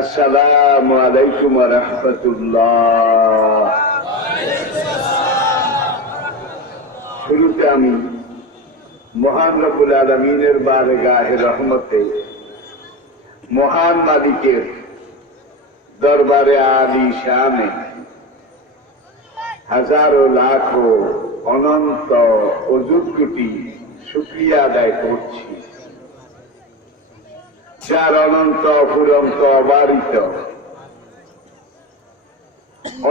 আসসালামু আলাইকুম ওয়া রাহমাতুল্লাহ। শুরুতে আমি মহান রব্বুল আলামিনের বারগাহে রহমতে মহান মালিকের দরবারে আলী শানে হাজারো লাখো অনন্ত অযুত কোটি শুকরিয়া আদায় করছি, যার অনন্ত অফুরন্ত অবারিত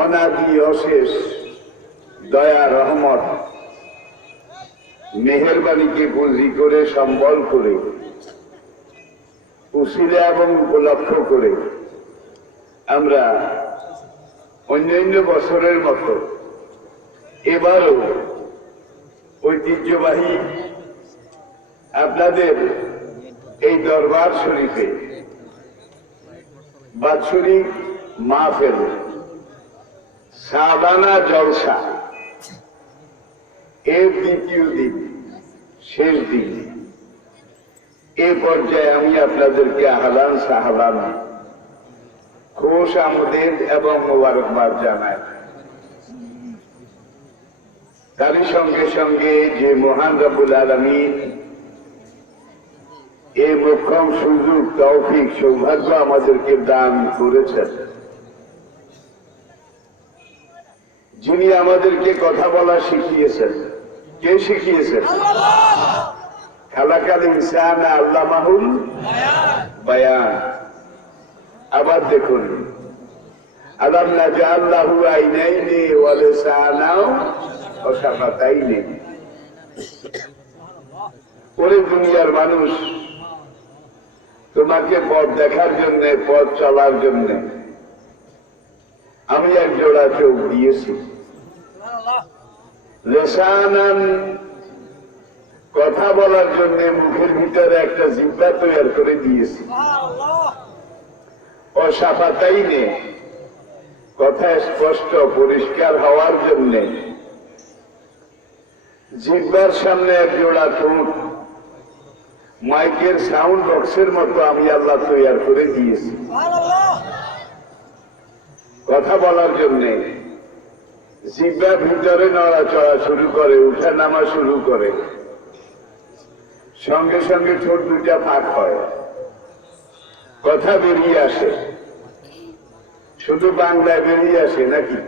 অনাদি অশেষ দয়া রহমত মেহেরবানিকে পুঁজি করে সম্বল করে উসিলা এবং উপলক্ষ করে আমরা অন্যান্য বছরের মতো এবারও ঐতিহ্যবাহী আপনাদের এই দরবার শরীফে বাৎসরিক মাহফিল সালানা জলসা এর দ্বিতীয় দিন, শেষ দিন, এ পর্যায়ে আমি আপনাদেরকে আহলান সাহলান খুশ আমদেদ এবং মোবারকবাদ জানাই। তারই সঙ্গে সঙ্গে যে মহান রব্বুল আলামিন এই মোক্ষম সুযোগ তৌফিক সৌভাগ্য আমাদেরকে দান করেছেন, যিনি আমাদেরকে কথা বলা শিখিয়েছেন, কে শিখিয়েছেন? খালাকাল ইনসান আল্লামাহুল বায়ান। আবার দেখুন, আলাম নাজআল লাহু আইনাইনি ওয়া লিসানাও ওয়া শাফাতাইনি। ওরে দুনিয়ার মানুষ, তোমাকে পথ দেখার জন্য, পথ চলার জন্য আমি এক জোড়া চোখ দিয়েছি, লিসানান কথা বলার জন্য মুখের ভিতরে একটা জিহ্বা তৈরি করে দিয়েছি, ও শাফাতাইনি কথা স্পষ্ট পরিষ্কার হওয়ার জন্য জিহ্বার সামনে এক জোড়া ঠোঁট মাইকের সাউন্ড বক্সের মতো আমি আল্লাহ তৈরি করে দিয়েছি কথা বলার জন্য। জিহ্বা ভিতরে নড়াচড়া শুরু করে, উঠা নামা শুরু করে, সঙ্গে সঙ্গে ঠোঁট দুইটা ফাঁক হয়, কথা বেরিয়ে আসে। শুধু বাংলায় বেরিয়ে আসে নাকি?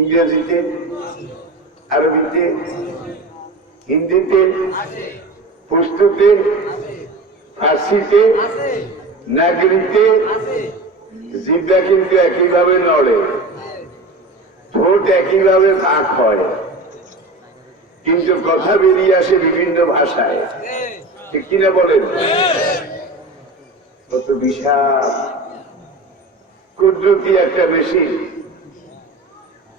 ইংরেজিতে, আরবিতে, হিন্দিতে, পশতুতে, ফার্সিতে, নাগরিতে জিহ্বা কিন্তু একইভাবে নড়ে, ঠোঁট একইভাবে ফাঁক হয়, কিন্তু কথা বেরিয়ে আসে বিভিন্ন ভাষায়, ঠিক কিনা বলেন? কত বিশাল কুদরতি একটা মেশিন।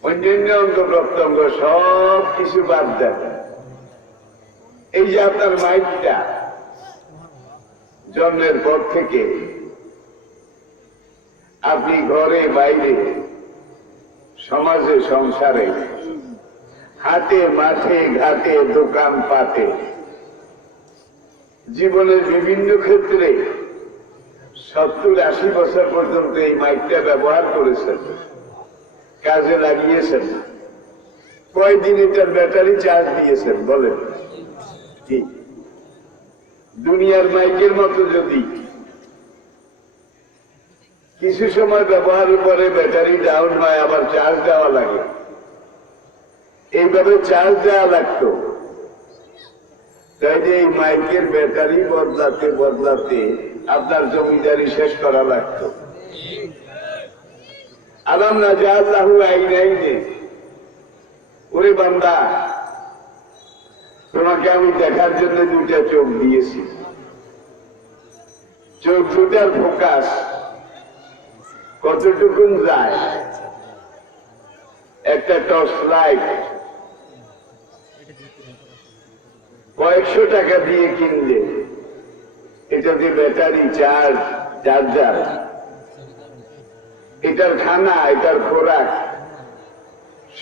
অন্যান্য অঙ্গ প্রত্যঙ্গ সব কিছু বাদ দেন, এই যে আপনার মাইকটা জন্মের পর থেকে আপনি ঘরে বাইরে সমাজে সংসারে হাটে মাঠে ঘাটে দোকান পাটে জীবনের বিভিন্ন ক্ষেত্রে 70-80 বছর পর্যন্ত এই মাইকটা ব্যবহার করেছেন, কাজে লাগিয়েছেন। কয়দিন এটার ব্যাটারি চার্জ দিয়েছেন বলেন? কি দুনিয়ার মাইকের মতো যদি কিছু সময় ব্যবহারের পরে ব্যাটারি ডাউন হয়, আবার চার্জ দেওয়া লাগে, এইভাবে চার্জ দেওয়া লাগতো, তাই যে এই মাইকের ব্যাটারি বদলাতে বদলাতে আপনার জমিদারি শেষ করা লাগতো। আলাম নাজআল লাহু আইনাইনি, ওরে বান্দা তোমাকে আমি দেখার জন্য দুইটা চোখ দিয়েছি। চোখ দুটার ফোকাস কতটুকুন যায়? একটা টর্চ লাইট কয়েকশো টাকা দিয়ে কিনলে এটাতে ব্যাটারি চার্জ, চার্জার, এটার খানা, এটার খোরাক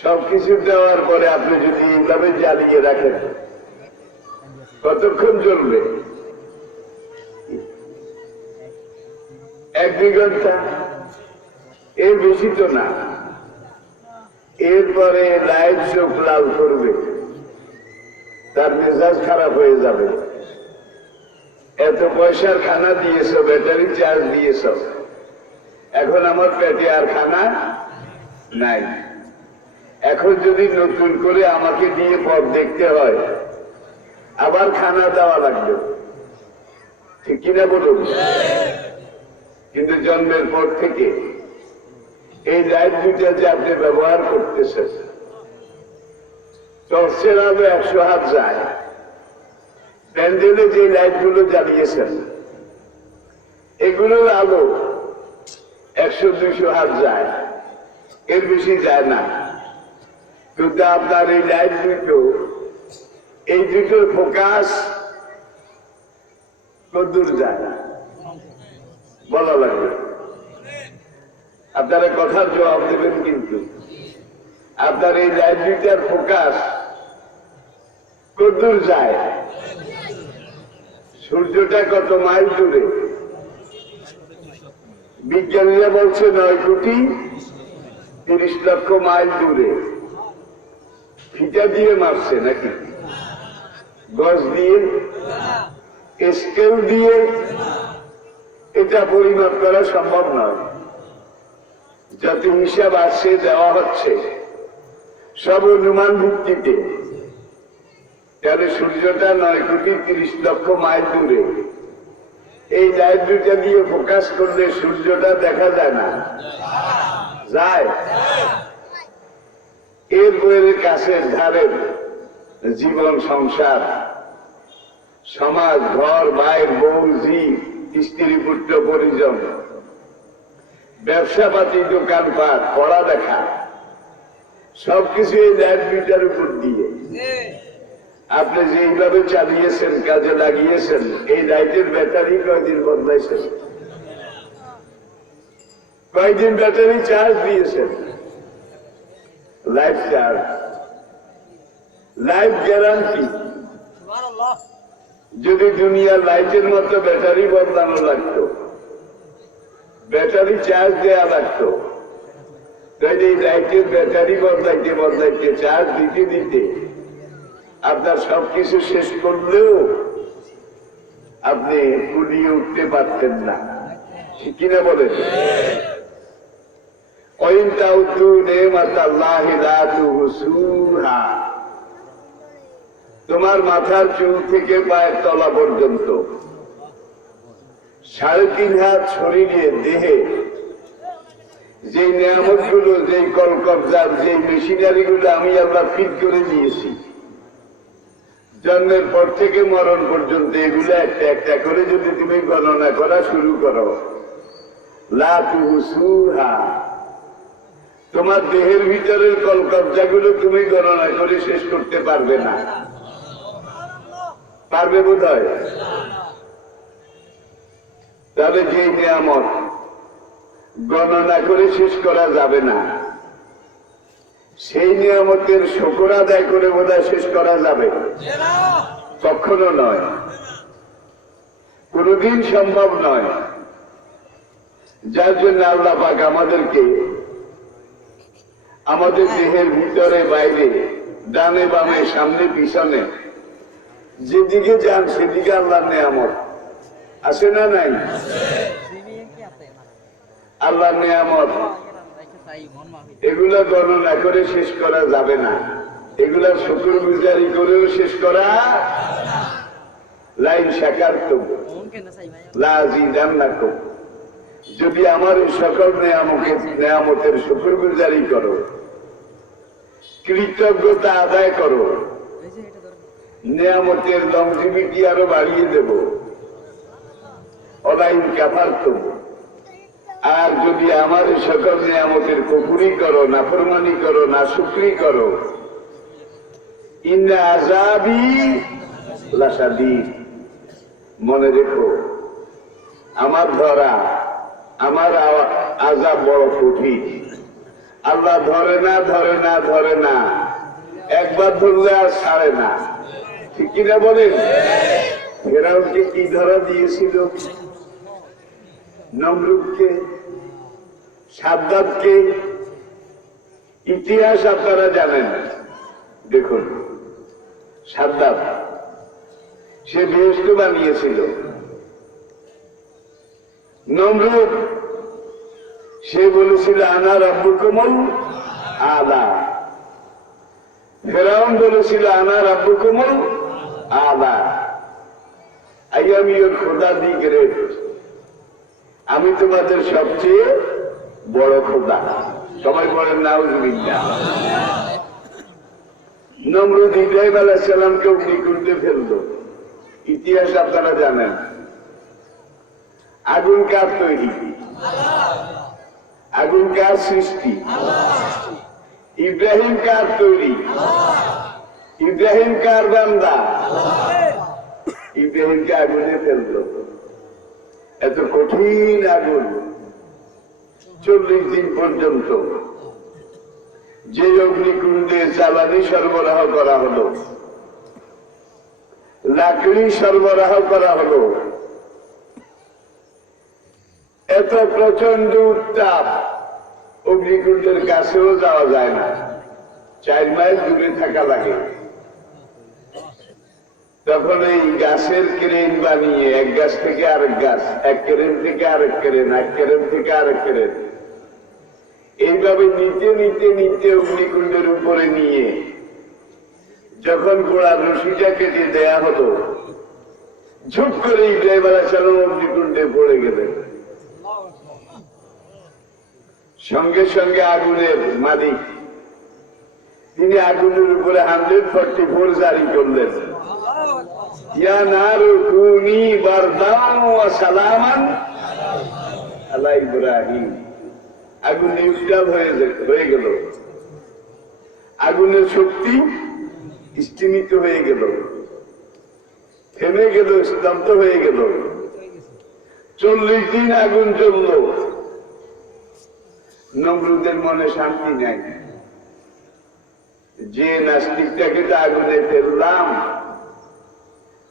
সবকিছু দেওয়ার পরে আপনি যদি এইভাবে জ্বালিয়ে রাখেন কতক্ষণ চলবে? 1-2 ঘন্টা, এর বেশি তো না। এরপরে লাইট চোখ লাল করবে, তার মেজাজ খারাপ হয়ে যাবে। এত পয়সার খানা দিয়েছ, ব্যাটারি চার্জ দিয়েছ, এখন আমার পেটে আর খানা নাই। এখন যদি নতুন করে আমাকে দিয়ে পথ দেখতে হয়, আবার খানা দেওয়া লাগবে, ঠিক কিনা বলুন? কিন্তু জন্মের পর থেকে এই লাইট দুইটা যে আপনি ব্যবহার করতেছেন, টর্চের আলো 100 হাত যায়, প্যান্ডেলে যে লাইট গুলো জ্বালিয়েছেন এগুলোর আলো 100-200 হাত যায়, এর বেশি যায় না। কিন্তু আপনার এই লাইট দুটো, এই দুটোর ফোকাস কতদূর যায় বলা লাগবে। আপনারা কথার জবাব দেবেন, কিন্তু আপনার এই লাইট দুইটার ফোকাস কতদূর যায়? সূর্যটা কত মাইল দূরে? বিজ্ঞানীরা বলছে 9,30,00,000 মাইল দূরে। ফিতা দিয়ে মারছে নাকি? গজ দিয়ে, স্কেল দিয়ে এটা পরিমাপ করা সম্ভব নয়। যত হিসাব আসছে, দেওয়া হচ্ছে, সব অনুমান ভিত্তিতে। তাহলে সূর্যটা 9,30,00,000 মাইল দূরে। এই লাইট দুইটা দিয়ে ফোকাস করলে সূর্যটা দেখা যায় না? যায়। এর বইয়ের কাছের ধারের জীবন, সংসার, সমাজ, ঘর, ভাই, বউ, জি, স্ত্রী, পুত্র, পরিজন, ব্যবসাপাতি, দোকানপাট, পড়ালেখা, সবকিছু এই লাইট দুইটার উপর দিয়ে আপনি যেইভাবে চালিয়েছেন, কাজে লাগিয়েছেন। এই লাইটের ব্যাটারি কয়দিন বদলাইছেন? কয়দিন ব্যাটারি চার্জ দিয়েছেন? Life charge, life guarantee. যদি দুনিয়ার লাইটের মতো ব্যাটারি বদলানো লাগতো, ব্যাটারি চার্জ দেওয়া লাগতো, তাহলে এই লাইটের ব্যাটারি বদলাইতে বদলাইতে, চার্জ দিতে দিতে আপনার সবকিছু শেষ করলেও আপনি কুলিয়ে উঠতে পারতেন না, ঠিক কিনা বলেন? তোমার মাথার চুল থেকে পায়ের তলা পর্যন্ত 3.5 হাত শরীরে, দেহে যে নিয়ামত গুলো, যে কলকবজার, যে মেশিনারি গুলো আমি আল্লাহ ফিট করে দিয়েছি, জন্মের পর থেকে মরণ পর্যন্ত, এগুলো একটা একটা করে যদি তুমি গণনা করা শুরু করো, লা তুহসুহা, তোমার দেহের ভিতরের কলকবজাগুলো তুমি গণনা করে শেষ করতে পারবে না। পারবে বোধ হয়? তাহলে যে নিয়ামত গণনা করে শেষ করা যাবে না, সেই নিয়ামতের শুকর আদায় করে বোধহয় শেষ করা যাবে? কখনো নয়, কোনদিন সম্ভব নয়। যার জন্য আল্লাহ পাক আমাদেরকে আমাদের দেহের ভিতরে, বাইরে, ডানে বামে, সামনে পিছনে, যেদিকে যান সেদিকে আল্লাহর নিয়ামত আছে না নাই? আল্লাহর নিয়ামত, এগুলা গণনা করে শেষ করা যাবে না। এগুলা শুকরগুজারি করেও শেষ করা। লাইন শাকারতুম লাযিদান্নাকুম, যদি আমার এই সকল নিয়ামতের শুকরগুজারি করো, কৃতজ্ঞতা আদায় করো, নিয়ামতের লংজিভিটি আরো বাড়িয়ে দেব। অলাইন কাফারতুম, আর যদি আমার এই সকল নিয়ামতের কুফরি করো, নাফরমানি করো, নাশুকরি করো, ইন্না আযাবি লাশাদীদ, মনে রেখো আমার ধরা, আমার আযাব বড় কঠিন। আল্লাহ ধরে না, ধরে না, ধরে না, একবার ধরলে আর ছাড়ে না, ঠিক কিনা বলেন? ফেরাউনকে কি ধরা দিয়েছিল? নমরুদকে, সাদ্দাতকে। ইতিহাস আপনারা জানেন। দেখুন, সাদ্দাত সে বেহেশত বানিয়েছিল। নমরুদ সে বলেছিল আনা রাব্বুকুমুল আলা। ফেরাউন বলেছিল আনা রাব্বুকুমুল আলা, আই এম ইউর খোদা দি গ্রেট, আমি তোমাদের সবচেয়ে বড় খোদা। সবাই বলেন নাউজুবিল্লাহ। নমরুদ ইব্রাহিম আলাইহিস সালামকে অগ্নিকুণ্ডে ফেলল। ইতিহাস আপনারা জানেন। আগুন কার তৈরি? আগুন কার সৃষ্টি? ইব্রাহিম কার তৈরি? ইব্রাহিম কার বান্দা? ইব্রাহিমকে আগুনে ফেলল। এত কঠিন আগুন, 40 দিন পর্যন্ত যে অগ্নিকুণ্ডে জ্বালানি সরবরাহ করা হলো, লাকড়ি সরবরাহ করা হলো, এত প্রচন্ড উত্তাপ, অগ্নিকুণ্ডের কাছেও যাওয়া যায় না, 4 মাইল দূরে থাকা লাগে। তখন এই গাছের ক্রেন বানিয়ে এক গাছ থেকে আরেক গাছ, এক ক্রেন থেকে আরেক ক্রেন, এক ক্রেন থেকে আরেক ক্রেন, এইভাবে নিতে নিতে নিতে অগ্নিকুণ্ডের উপরে নিয়ে যখন গোড়ার রশিটা কেটে দেয়া হতো, ঝুপ করে ইব্রাহিম আলাইহিস সালাম অগ্নিকুণ্ডে পড়ে গেলেন। সঙ্গে সঙ্গে আগুনের মালিক তিনি আগুনের উপরে 144 জারি করলেন, ইয়া নারু কুনি বারদান ওয়া সালামান আলা ইব্রাহিম। আগুন নিউট্রাল হয়ে গেল, আগুনের শক্তি স্তিমিত হয়ে গেল, থেমে গেল, স্তব্ধ হয়ে গেল। 40 দিন আগুন জ্বলল। নমরুদের মনে শান্তি নাই। যে নাস্তিকটাকে তো আগুনে ফেললাম,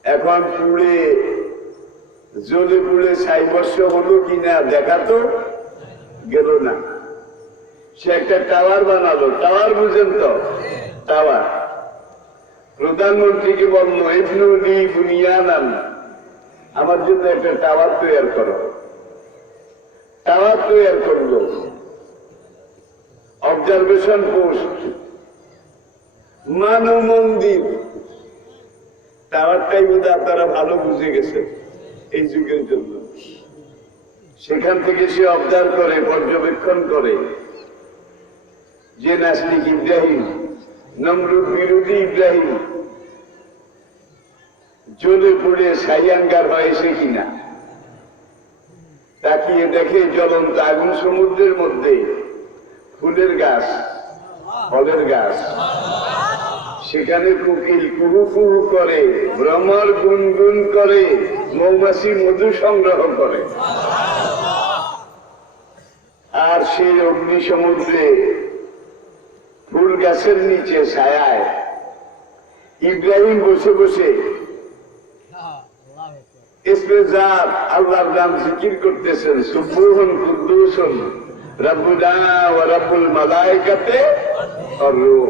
এখন পুড়ে জ্বলে পুড়ে 60 বছর হলো কিনা দেখা তো গেল না। সে একটা টাওয়ার বানালো। টাওয়ার বুঝেন তো? টাওয়ার। প্রধানমন্ত্রীকে বললো ইবনুলি বুনিয়ানান, আমার জন্য একটা টাওয়ার তৈরি করো। টাওয়ার তৈরি করলো। অবজারভেশন পোস্ট, মানব মন্দির। টাওয়ারটাই বোধহয় আপনারা ভালো বুঝে গেছেন এই যুগের জন্য। সেখান থেকে সে অবজার্ভ করে, পর্যবেক্ষণ করে যে নাস্তিক ইব্রাহিম, নমরুদ বিরোধী ইব্রাহিম জ্বলে পুড়ে ছাইয়াঙ্গার হয়েছে কিনা। তাকিয়ে দেখে জ্বলন্ত আগুন সমুদ্রের মধ্যে ফুলের গাছ, ফলের গাছ, সেখানে কোকিল কুহু কুহু করে, ভ্রমর গুনগুন করে, মৌমাছি মধু সংগ্রহ করে। আর সেই অগ্নি সমুদ্রে ফুল গাছের নিচে ছায়ায় ইব্রাহিম বসে বসে ইসমেজাত আল্লাহর নাম জিকির করতেছেন, সুবহুন কুদ্দুসুন রব্বুনা ওয়া রব্বুল মালায়েকাতে ওয়ার রূহ।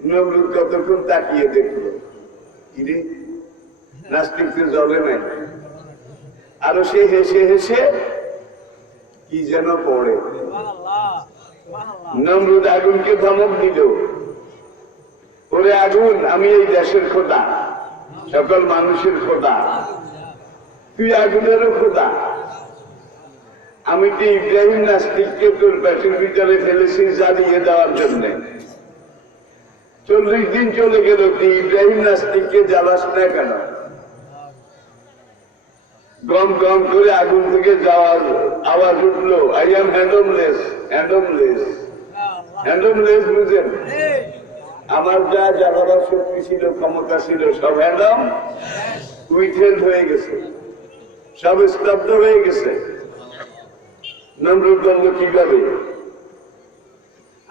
নমরুদ কতক্ষণ তাকিয়ে দেখলো, ইরে নাস্তিক তো জ্বলে নাই। আরো সে হেসে হেসে কি যেন পড়ে। নমরুদ আগুনকে ধমক দিল, ওরে আগুন, আমি এই দেশের খোদা, সকল মানুষের খোদা, তুই আগুনেরও খোদা। আমি তো ইব্রাহিম নাস্তিককে তোর পেটের ভিতরে ফেলেছি জ্বালিয়ে দেওয়ার জন্য। 40 দিন চলে গেল, তুই ইব্রাহিম নাস্তিককে জ্বালাস না কেন? গম গম করে আগুন থেকে যাওয়ার আওয়াজ উঠলো, আই এম হ্যান্ডমলেস। হ্যান্ডমলেস, হ্যান্ডমলেস বুঝেন? আমার যা জ্বালাবার শক্তি ছিল, ক্ষমতা ছিল, সব হ্যান্ডম উইথহেল্ড হয়ে গেছে, সব স্তব্ধ হয়ে গেছে। নমরুদ বলল কিভাবে?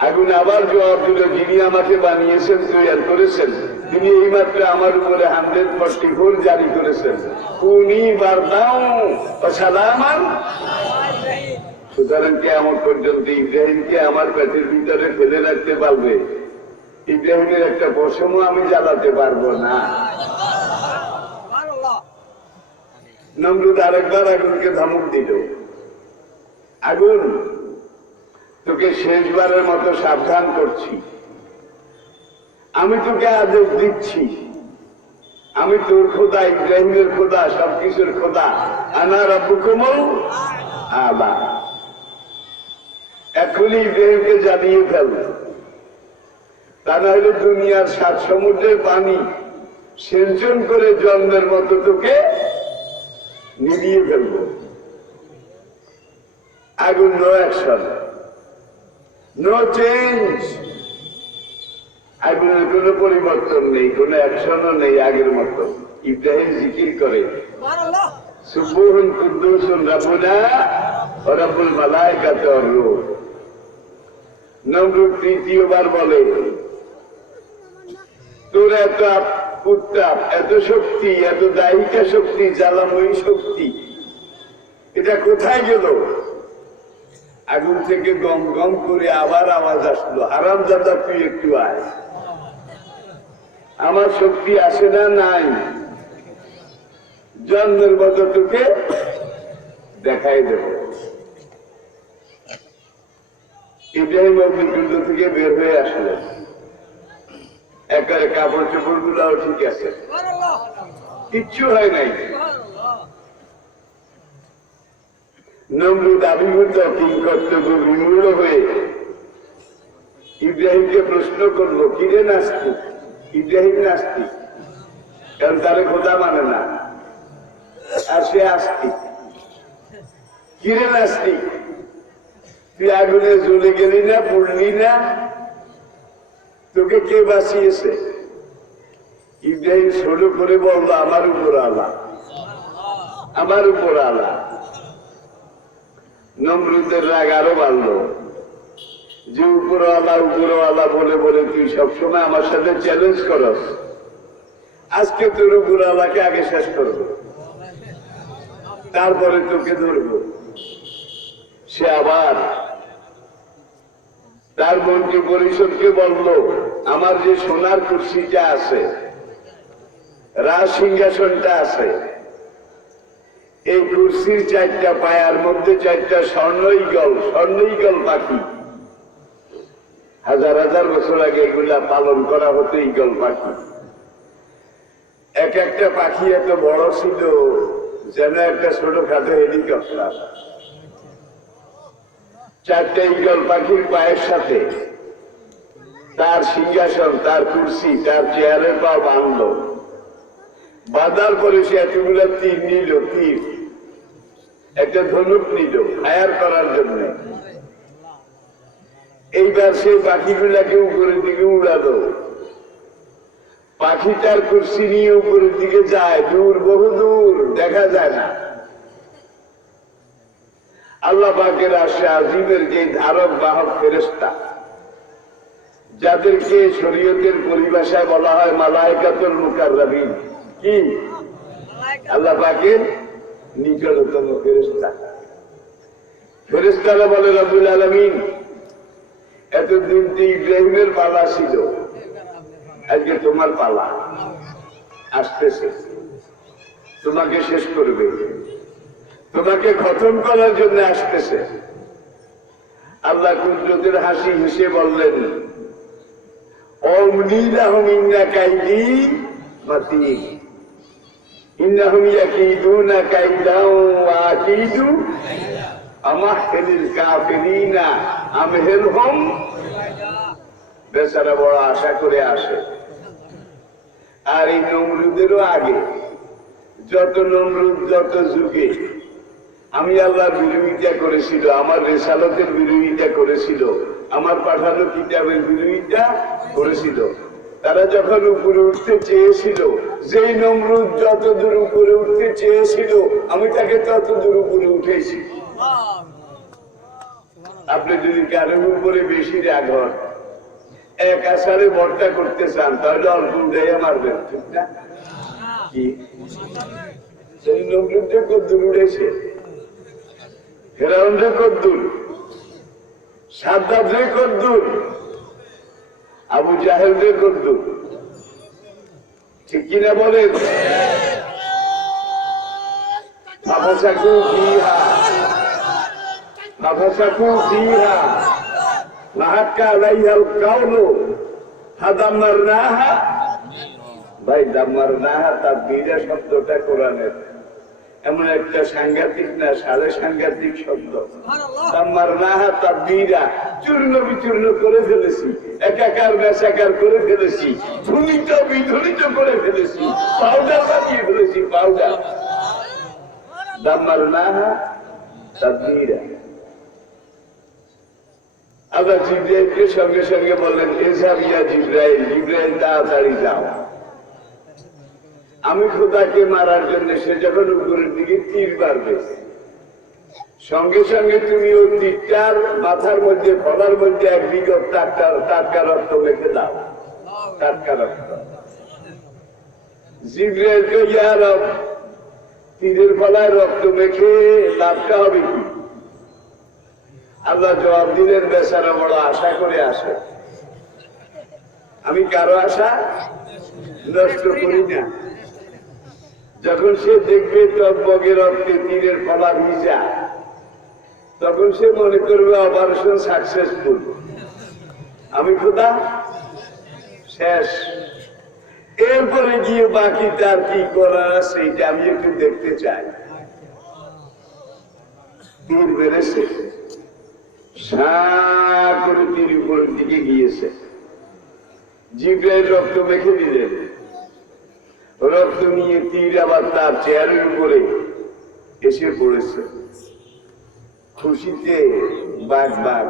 আগুন আবার জবাব দিল, যিনি আমাকে বানিয়েছেন, তৈরি করেছেন, তিনি এইমাত্র আমার উপরে 144 জারি করেছেন, কুনি বারদাও ওয়া সালামান। সুতরাং কিয়ামত পর্যন্ত ইব্রাহিমকে আমার পেটের ভিতরে ফেলে রাখতে পারবে, ইব্রাহিমের একটা পশমও আমি জ্বালাতে পারবো না। নমরুদ আরেকবার আগুনকে ধমক দিল, আগুন তোকে শেষবারের মতো সাবধান করছি, আমি তোকে আদেশ দিচ্ছি, আমি তোর খোদা, ইব্রাহিমের খোদা, সবকিছুর খোদা, আনা রাব্বুকুমুল আ'লা। এখনই ইব্রাহিমকে জ্বালিয়ে ফেল, তা না হলে দুনিয়ার 7 সমুদ্রের পানি সেঞ্চন করে জন্মের মতো তোকে নিভিয়ে ফেলবো। আগুন নো অ্যাকশন, নো চেঞ্জ, আগুনের কোন পরিবর্তন নেই, কোন অ্যাকশনও নেই আগের মতো। ইব্রাহিম জিকির করে, সুবহুন কুদ্দুসুন রাব্বুনা ওয়া রাব্বুল মালায়েকাতি ওয়ার রূহ। নমরুদ তৃতীয়বার বলে, তোর এত উত্তাপ, এত শক্তি, এত দায়িকা শক্তি, জ্বালাময়ী শক্তি, এটা কোথায় গেল? আগুন থেকে গম গম করে আবার আওয়াজ আসলো, হারামজাদা তুই একটু আয়, আমার শক্তি আসে না, নাই, জন্মের মতো তোকে দেখাই দেব। ইব্রাহিম অগ্নিকুণ্ড থেকে বের হয়ে আসলেন, একেবারে কাপড় চোপড় গুলাও ঠিক আছে, কিচ্ছু হয় নাই। নমরুদ আবির্ভূত কিংকর্তব্য বিমূঢ় হয়ে ইব্রাহিমকে প্রশ্ন করলো, কিরে নাস্তিক? ইব্রাহিম নাস্তিক, কারণ তারে খোদা মানে না, আর সে আস্তিক। কিরে নাস্তিক, তুই আগুনে জ্বলে গেলি না, পড়লি না, তোকে কে বাঁচিয়েছে? ইব্রাহিম শুরু করে বলল, আমার উপর আল্লাহ, আমার উপর আল্লাহ। নমরুদের রাগ আরো বাড়ল, যে উপরওয়ালা বলে বলে তুই সবসময় আমার সাথে চ্যালেঞ্জ করস, আজকে তোর উপরওয়ালাকে আগে শেষ করব, তারপরে তোকে ধরব। সে আবার তার মন্ত্রী পরিষদকে বলল, আমার যে সোনার কুর্সিটা আছে, রাজ সিংহাসনটা আছে, এই কুর্সির 4টা পায়ার মধ্যে 4টা স্বর্ণ ঈগল পাখি, হাজার হাজার বছর আগে এগুলা পালন করা হতো, ঈগল পাখি। এক একটা পাখি এত বড় ছিল যেন একটা ছোটখাটো হেলিকপ্টার। 4টা ঈগল পাখির পায়ের সাথে তার সিংহাসন, তার কুর্সি, তার চেয়ারের পা বাঁধল, বাঁধার পরে সে এতগুলা তীর নিল, তীর, একটা ধনুক নিল ফায়ার করার জন্য। এইবার সেই পাখিগুলাকে উপরের দিকে উড়ালো, পাখিটার কুর্সি নিয়ে উপরের দিকে যায়, দূর, বহু দূর, দেখা যায় না। আল্লাহ পাকের আরশে আজিমের যে ধারক বাহক ফেরেশতা, যাদেরকে শরীয়তের পরিভাষায় বলা হয় মালায়েকাতুল মুকাররাবিন, কি আল্লাহ পাকের নিকটতম ফেরেশতা। ফেরেশতারা বলে, রব্বুল আলামিন, এতদিন তো ইব্রাহিমের পালা ছিল, আজকে তোমার পালা আসতেছে, তোমাকে শেষ করবে, তোমাকে খতম করার জন্য আসতেছে। আল্লাহ কুদরতের হাসি হেসে বললেন, অমনি লাহুম ইন্না কাইদি মাতিন, ইন্নাহুম ইয়াকিদুনা কাইদাও ওয়া আকিদু আমাহলিল কাফিরিনা আমহিলহুম। বেচারা বড় আশা করে আসে। আর এই নমরুদেরও আগে যত নমরুদ, যত যুগে আমি আল্লাহর বিরোধিতা করেছিল, আমার রেসালতের বিরোধিতা করেছিল, আমার পাঠানো কিতাবের বিরোধিতা করেছিল, তারা যখন উপরে উঠতে চেয়েছিল, যেই নমরুদ যত দূর উপরে উঠতে চেয়েছিল, আমি তাকে তত দূর উপরে উঠেছি। আপনি যদি কারোর উপরে বেশি রাগ হন, এক আষাঢ়ে বর্তা করতে চান, তাহলে অল্প উড়াইয়া মারবেন, ঠিক না? কি নমরুদে কদ্দুর উড়েছে, ফেরাউনরে কদ্দুর, সাদ্দাদরে কদ্দুর, আবু জাহেলরে কদ্দুর, ঠিক কিনা বলেন? ফাফাসাকু ফিহা ফাফাসাকু ফিহা লাহাক্কা আলাইহাল কাউলু ফাদাম্মারনাহা। ভাই দাম্মারনাহা তাদবীরা শব্দটা কোরআনের এমন একটা সাংঘাতিক না সাড়ে সাংঘাতিক শব্দ। দাম্মারনাহা তাদবীরা, চূর্ণ বিচূর্ণ করে ফেলেছি, একাকার বেসাকার করে ফেলেছি, ধুনিত বিধুনিত করে ফেলেছি, পাউডার বানিয়ে ফেলেছি, পাউডার। দাম্মারনাহা তাদবীরা। আবার জিব্রাইলকে সঙ্গে সঙ্গে বললেন, ইযহাব ইয়া জিব্রাইল, জিব্রাইল তাড়াতাড়ি যাও। আমি খোদাকে মারার জন্য সে যখন উপরের দিকে তীর মারবে, সঙ্গে সঙ্গে তুমি ওই তীরটার মাথার মধ্যে ফলার মধ্যে এক বিগত টাটকা রক্ত মেখে দাও, টাটকা রক্ত। জিব্রাইলকে, ইয়া রব, তীরের ফলায় রক্ত মেখে লাভটা হবে কি? আল্লাহ জবাব দিলেন, বেচারা বড় আশা করে আসে, আমি কারো আশা নষ্ট করি না। যখন সে দেখবে টকবগে রক্তে তীরের ফলা ভিজা, তখন সে মনে করবে অপারেশন সাকসেসফুল, আমি খোদা শেষ। এরপরে গিয়ে বাকি তার কি করার আছে এটা আমি একটু দেখতে চাই। তীর বেড়েছে, করে তীর উপরের দিকে গিয়েছে, জিব্রাইল রক্ত মেখে দিলেন, রক্ত নিয়ে তীর আবার তার চেয়ারের উপরে এসে পড়েছে। খুশিতে বাঘ বাঘ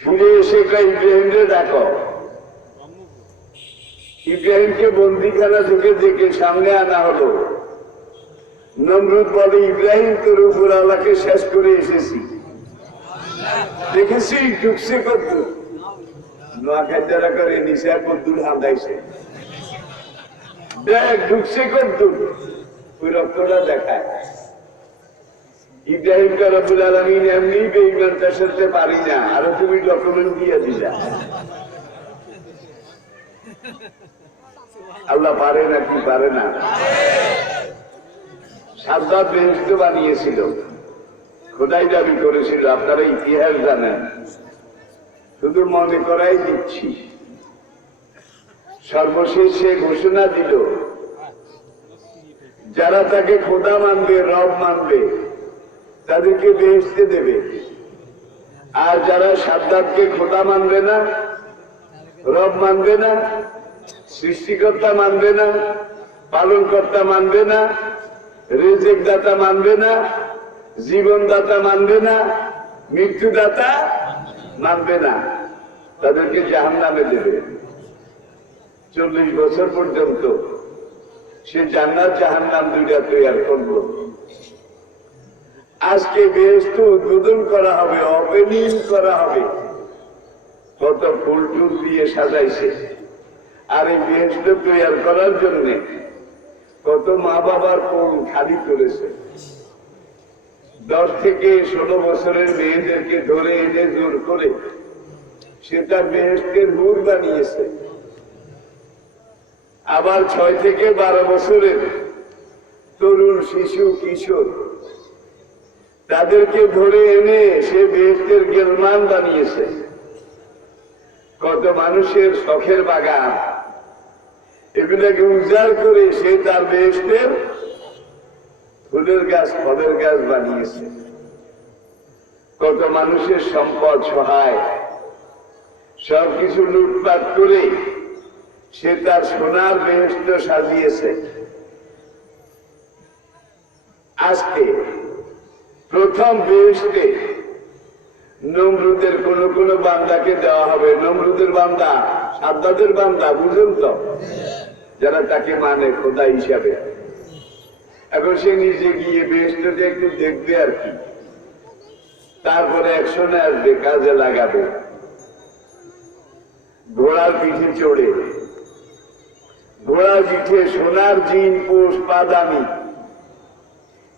ফিরে এসে ইব্রাহিমকে ডাকো। ইব্রাহিমকে বন্দিখানা থেকে দেখে সামনে আনা হলো। নমরুদ বলে, ইব্রাহিম তোর উপর আল্লাহকে শেষ করে এসেছি, দেখেছি ঢুকছে কদ্দুর, নোয়াখাইদারা করে নিশা কদ্দুর হাঁদাইছে, দেখ ঢুকছে কদ্দুর, ওই রক্তটা দেখায়। ইব্রাহিম রব্বুল আলামিন এমনি বেঈমানটা সারতে পারি না, আরো তুমি ডকুমেন্ট দিয়ে দিলা। আল্লাহ পারে না কি পারে না? সাদ্দাত বেহেশত বানিয়েছিল, খোদাই দাবি করেছিল, আপনারা ইতিহাস জানেন, শুধু মনে করাই দিচ্ছি। সর্বশেষ সে ঘোষণা দিল, যারা তাকে খোদা মানবে, রব মানবে, তাদেরকে বেহেশতে দেবে। আর যারা সাদ্দাতকে খোদা মানবে না, রব মানবে না, সৃষ্টিকর্তা মানবে না, পালনকর্তা মানবে না, রিজিক দাতা মানবে না, জীবনদাতা মানবে না, মৃত্যুদাতা মানবে না, তাদেরকে জাহান্নামে দেবে। 40 বছর পর্যন্ত সে জান্নাত জাহান্নাম দুইটা তৈরি করলো। আজকে বেহেশত উদ্বোধন করা হবে, ওপেনিং করা হবে, কত ফুল টুল দিয়ে সাজাইছে। আর এই বেহেশত তৈরি করার জন্য কত মা বাবার কোল খালি করেছে। 10 থেকে 16 বছরের মেয়েদেরকে ধরে এনে জোর করে সেটা বেহেশতের হুর বানিয়েছে। আবার 6 থেকে 12 বছরের তরুণ শিশু কিশোর তাদেরকে ধরে এনে সে বেহেশতের গেলমান বানিয়েছে। কত মানুষের শখের বাগান, এগুলোকে উজাড় করে সে তার বেহেশতের ফুলের গাছ, ফলের গাছ বানিয়েছে। কত মানুষের সম্পদ সহায়, সবকিছু লুটপাট করে সে তার সোনার বেহেশত সাজিয়েছে। আজকে প্রথম বেহেশতে নমরুদের কোন কোন বান্দাকে দেওয়া হবে। নমরুদের বান্দা, সাদ্দাতের বান্দা, বুঝুন তো, যারা তাকে মানে খোদা হিসাবে। এখন সে নিজে গিয়ে বেহেশতটা একটু দেখবে আর কি। তারপরে অ্যাকশনে আসবে, কাজে লাগাবে। ঘোড়ার পিঠে চড়ে, ঘোড়ার পিঠে সোনার জিন, পোষ, বাদামি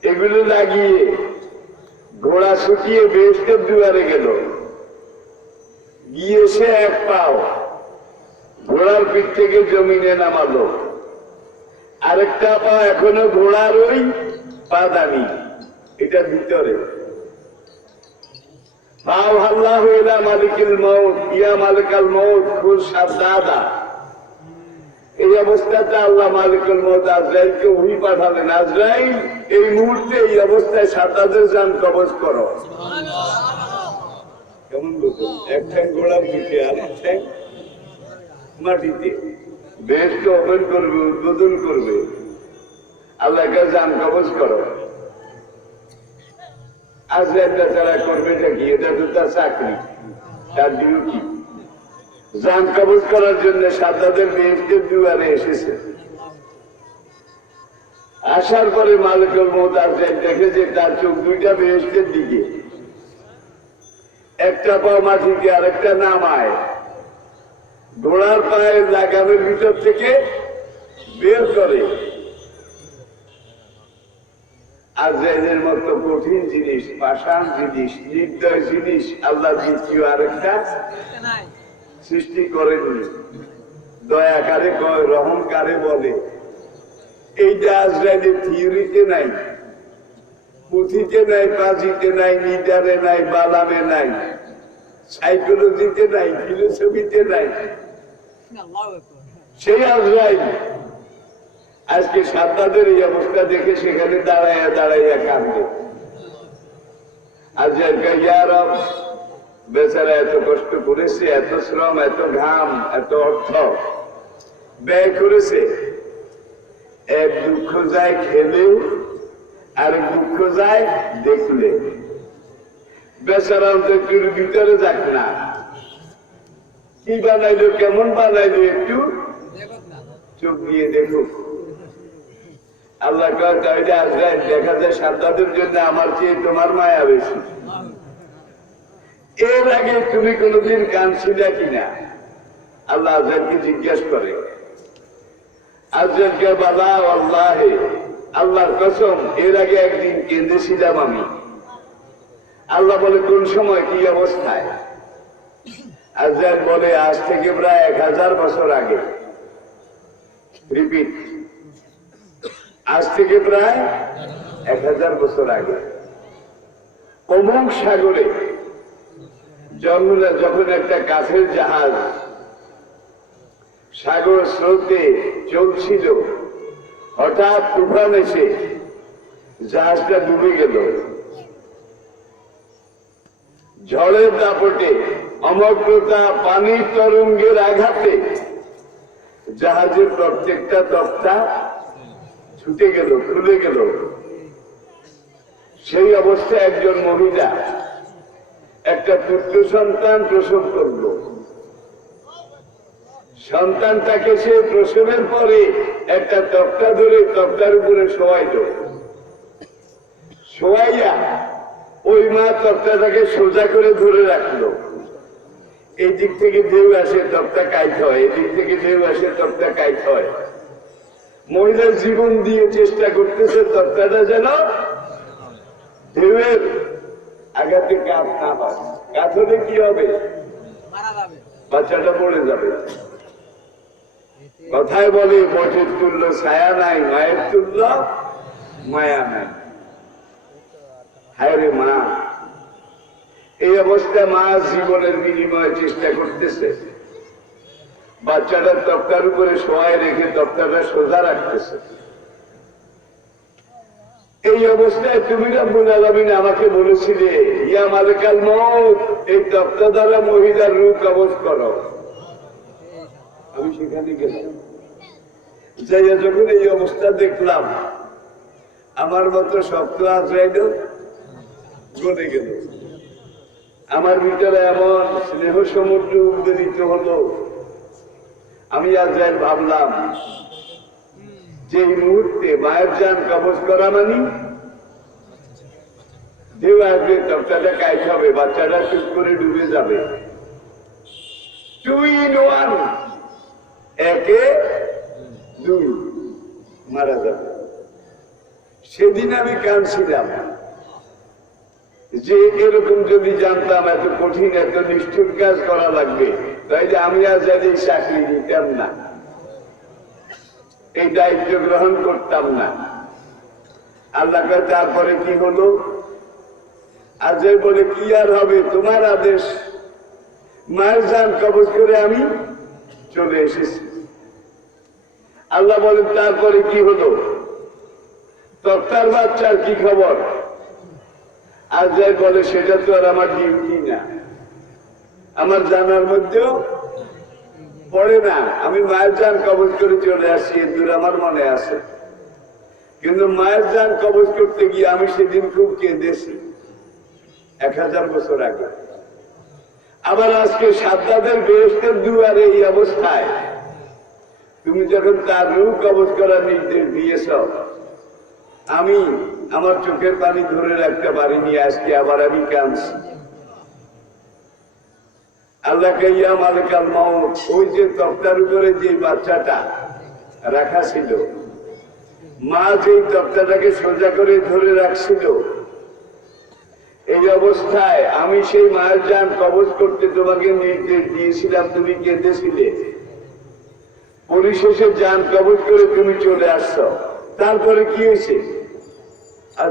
এগুলো লাগিয়ে ঘোড়া ছুটিয়ে বেহেশতের দুয়ারে গেল। গিয়ে সে এক পাও ঘোড়ার পিঠ থেকে জমিনে নামালো, আরেকটা পা এখনো ঘোড়ার ওই বাদামি, এটা ভিতরে। পাও হাল্লা হইলা মালিকুল মউত, ইয়া মালিকাল মউত খুল সাবধাদা। এই অবস্থাতে আল্লাহ মালিকুল মউত আজরাইলকে ওহী পাঠালেন, আজরাইল এই মুহূর্তে এই অবস্থায় সাতাদের জান কবজ করো। কেমন বলতো, এক ঠ্যাং ঘোড়ার পিঠে আর এক ঠ্যাং মাটিতে, বেহেশত ওপেন করবে, উদ্বোধন করবে। আল্লাহকে জান কবজ করো। আজরাইলটা তারা করবেটা কি? এটা তো তার চাকরি, তার ডিউটি। জান কবজ করার জন্য সাদ্দাদের বেহেশতের দুয়ারে এসেছে। আসার পরে মালিকুল মউত আজরাইল দেখে যে তার চোখ দুইটা বেহেশতের দিকে, একটা পা মাটিতে আরেকটা নামায়, ঘোড়ার পায়ের লাগামের ভিতর থেকে বের করে। আজরাইলের মতো কঠিন জিনিস, পাষাণ জিনিস, নির্দয় জিনিস আল্লাহ দ্বিতীয় আরেকটা সৃষ্টি করেননি। দয়া কারে কয়, রহম কারে বলে, এইটা আজরাইলের থিওরিতে নাই, পুঁথিতে নাই, পাজিতে নাই, নিদারে নাই, বালামে নাই, সাইকোলজিতে নাই, ফিলোসফিতে নাই। সেই আজরাইল আজকে সাদ্দাদের এই অবস্থা দেখে সেখানে দাঁড়াইয়া দাঁড়াইয়া কাঁদবে। আজরাইল কয়, ইয়া রব, বেচারা এত কষ্ট করেছে, এত শ্রম, এত ঘাম, এত অর্থ ব্যয় করেছে, এক দুঃখ যায় খেলে, আর দুঃখ যায় দেখলে। বেচারা অন্তর ভিতরে যাক না, কি বানাইলো, কেমন বানাইলো, একটু চোখ দিয়ে দেখো। আল্লাহ কয়, তাইলে আজরাইল, দেখা যায় সাদ্দাদের জন্য আমার চেয়ে তোমার মায়া বেশি। এর আগে তুমি কোনদিন কাঁদছিলা কিনা? আল্লাহ আজরাইলকে জিজ্ঞাসা করে। আজরাইলকে বাবা, আল্লাহে, আল্লাহর কসম, এর আগে একদিন কেঁদেছিলাম আমি। আল্লাহ বলে, কোন সময়, কি অবস্থায়? আজরাইল বলে, আজ থেকে প্রায় 1000 বছর আগে। রিপিট, আজ থেকে প্রায় 1000 বছর আগে। অমুক সাগরে যখন একটা কাঠের জাহাজ সাগর স্রোতে চলছিল, হঠাৎ তুফান এসে জাহাজটা ডুবে গেল। ঝড়ের দাপটে, অমগ্রতা, পানির তরঙ্গের আঘাতে জাহাজের প্রত্যেকটা তক্তা ছুটে গেল, খুলে গেল। সেই অবস্থায় একজন মহিলা একটা পুত্র সন্তান প্রসব করল। সন্তানটাকে সে প্রসবের পরে একটা তক্তা ধরে তক্তার উপরে শোয়াইল। শোয়াইয়া ওই মা তক্তাটাকে সোজা করে ধরে রাখলো। এই দিক থেকে ঢেউ আসে, তক্তা কাইট হয়, এদিক থেকে ঢেউ আসে, তক্তা কাইট হয়। মহিলার জীবন দিয়ে চেষ্টা করতেছে তক্তাটা যেন ঢেউয়ের আঘাতে কাঠ না হয়। কাঠ হলে কি হবে? বাচ্চাটা পড়ে যাবে। কথায় বলে, বটের তুল্য ছায়া নাই, মায়ের তুল্য মায়া নাই। হায় রে মা, এই অবস্থায় মা জীবনের বিনিময়ে চেষ্টা করতেছে। বাচ্চাটার তক্তার উপরে শোয়ায় রেখে তক্তাটা সোজা রাখতেছে। এই অবস্থায় তুমি রব্বুল আলামিন আমাকে বলেছিলে, ইয়া মালিকাল মউত, এই তক্তা দ্বারা মহিলার রূহ কবজ করো। আমি সেখানে গেলাম, যাইয়া যখন এই অবস্থা দেখলাম, আমার মতো শক্ত আজরাইল গলে গেল। আমার ভিতরে এমন স্নেহ সমুদ্র উদ্বেলিত হলো। আমি আজরাইল ভাবলাম যে এই মুহূর্তে মায়ের জান কবজ করা মানে ঢেউ আসবে, তক্তাটা কাইট হবে, বাচ্চাটা চুপ করে ডুবে যাবে। 2 in 1, একে 2 মারা যাবে। সেদিন আমি কাঁদছিলাম যে এরকম যদি জানতাম এত কঠিন এত নিষ্ঠুর কাজ করা লাগবে, তাইলে আমি আর যদি চাকরি নিতাম না, এই দায়িত্ব গ্রহণ করতাম না। আল্লাহ তারপরে কি হলো? আজ বলে কি আর হবে, তোমার আদেশ। মায়ের জান কবজ করে আমি চলে এসেছি। আল্লাহ বলেন তারপরে কি হলো? তক্তার বাচ্চার কি খবর? আর যাই বলে সেটা তো আর আমার ডিউটি না, আমার জানার মধ্যেও পড়ে না। আমি মায়ের জান কবজ করে চলে আসছি, দূর আমার মনে আছে। কিন্তু মায়ের জান কবজ করতে গিয়ে আমি সেদিন খুব কেঁদেছি, 1000 বছর আগে। আবার আজকে সাদ্দাদের বেহেশতের দুয়ারে এই অবস্থায় তুমি যখন তার রূহ কবজ করার নির্দেশ দিয়েছ, আমি আমার চোখের পানি ধরে রাখতে পারিনি। আজকে আবার আমি কাঁদছি। আল্লাহকে ইয়া মালিকাল মাউত, ওই যে তক্তার উপরে যে বাচ্চাটা রাখা ছিল, মা যেই তক্তাটাকে সোজা করে ধরে রাখছিল, এই অবস্থায় আমি সেই মায়ের জান কবজ করতে তোমাকে নির্দেশ দিয়েছিলাম, তুমি কেঁদেছিলে। পরিশেষে জান কবজ করে তুমি চলে আসছো। তারপরে কি হয়েছে? আর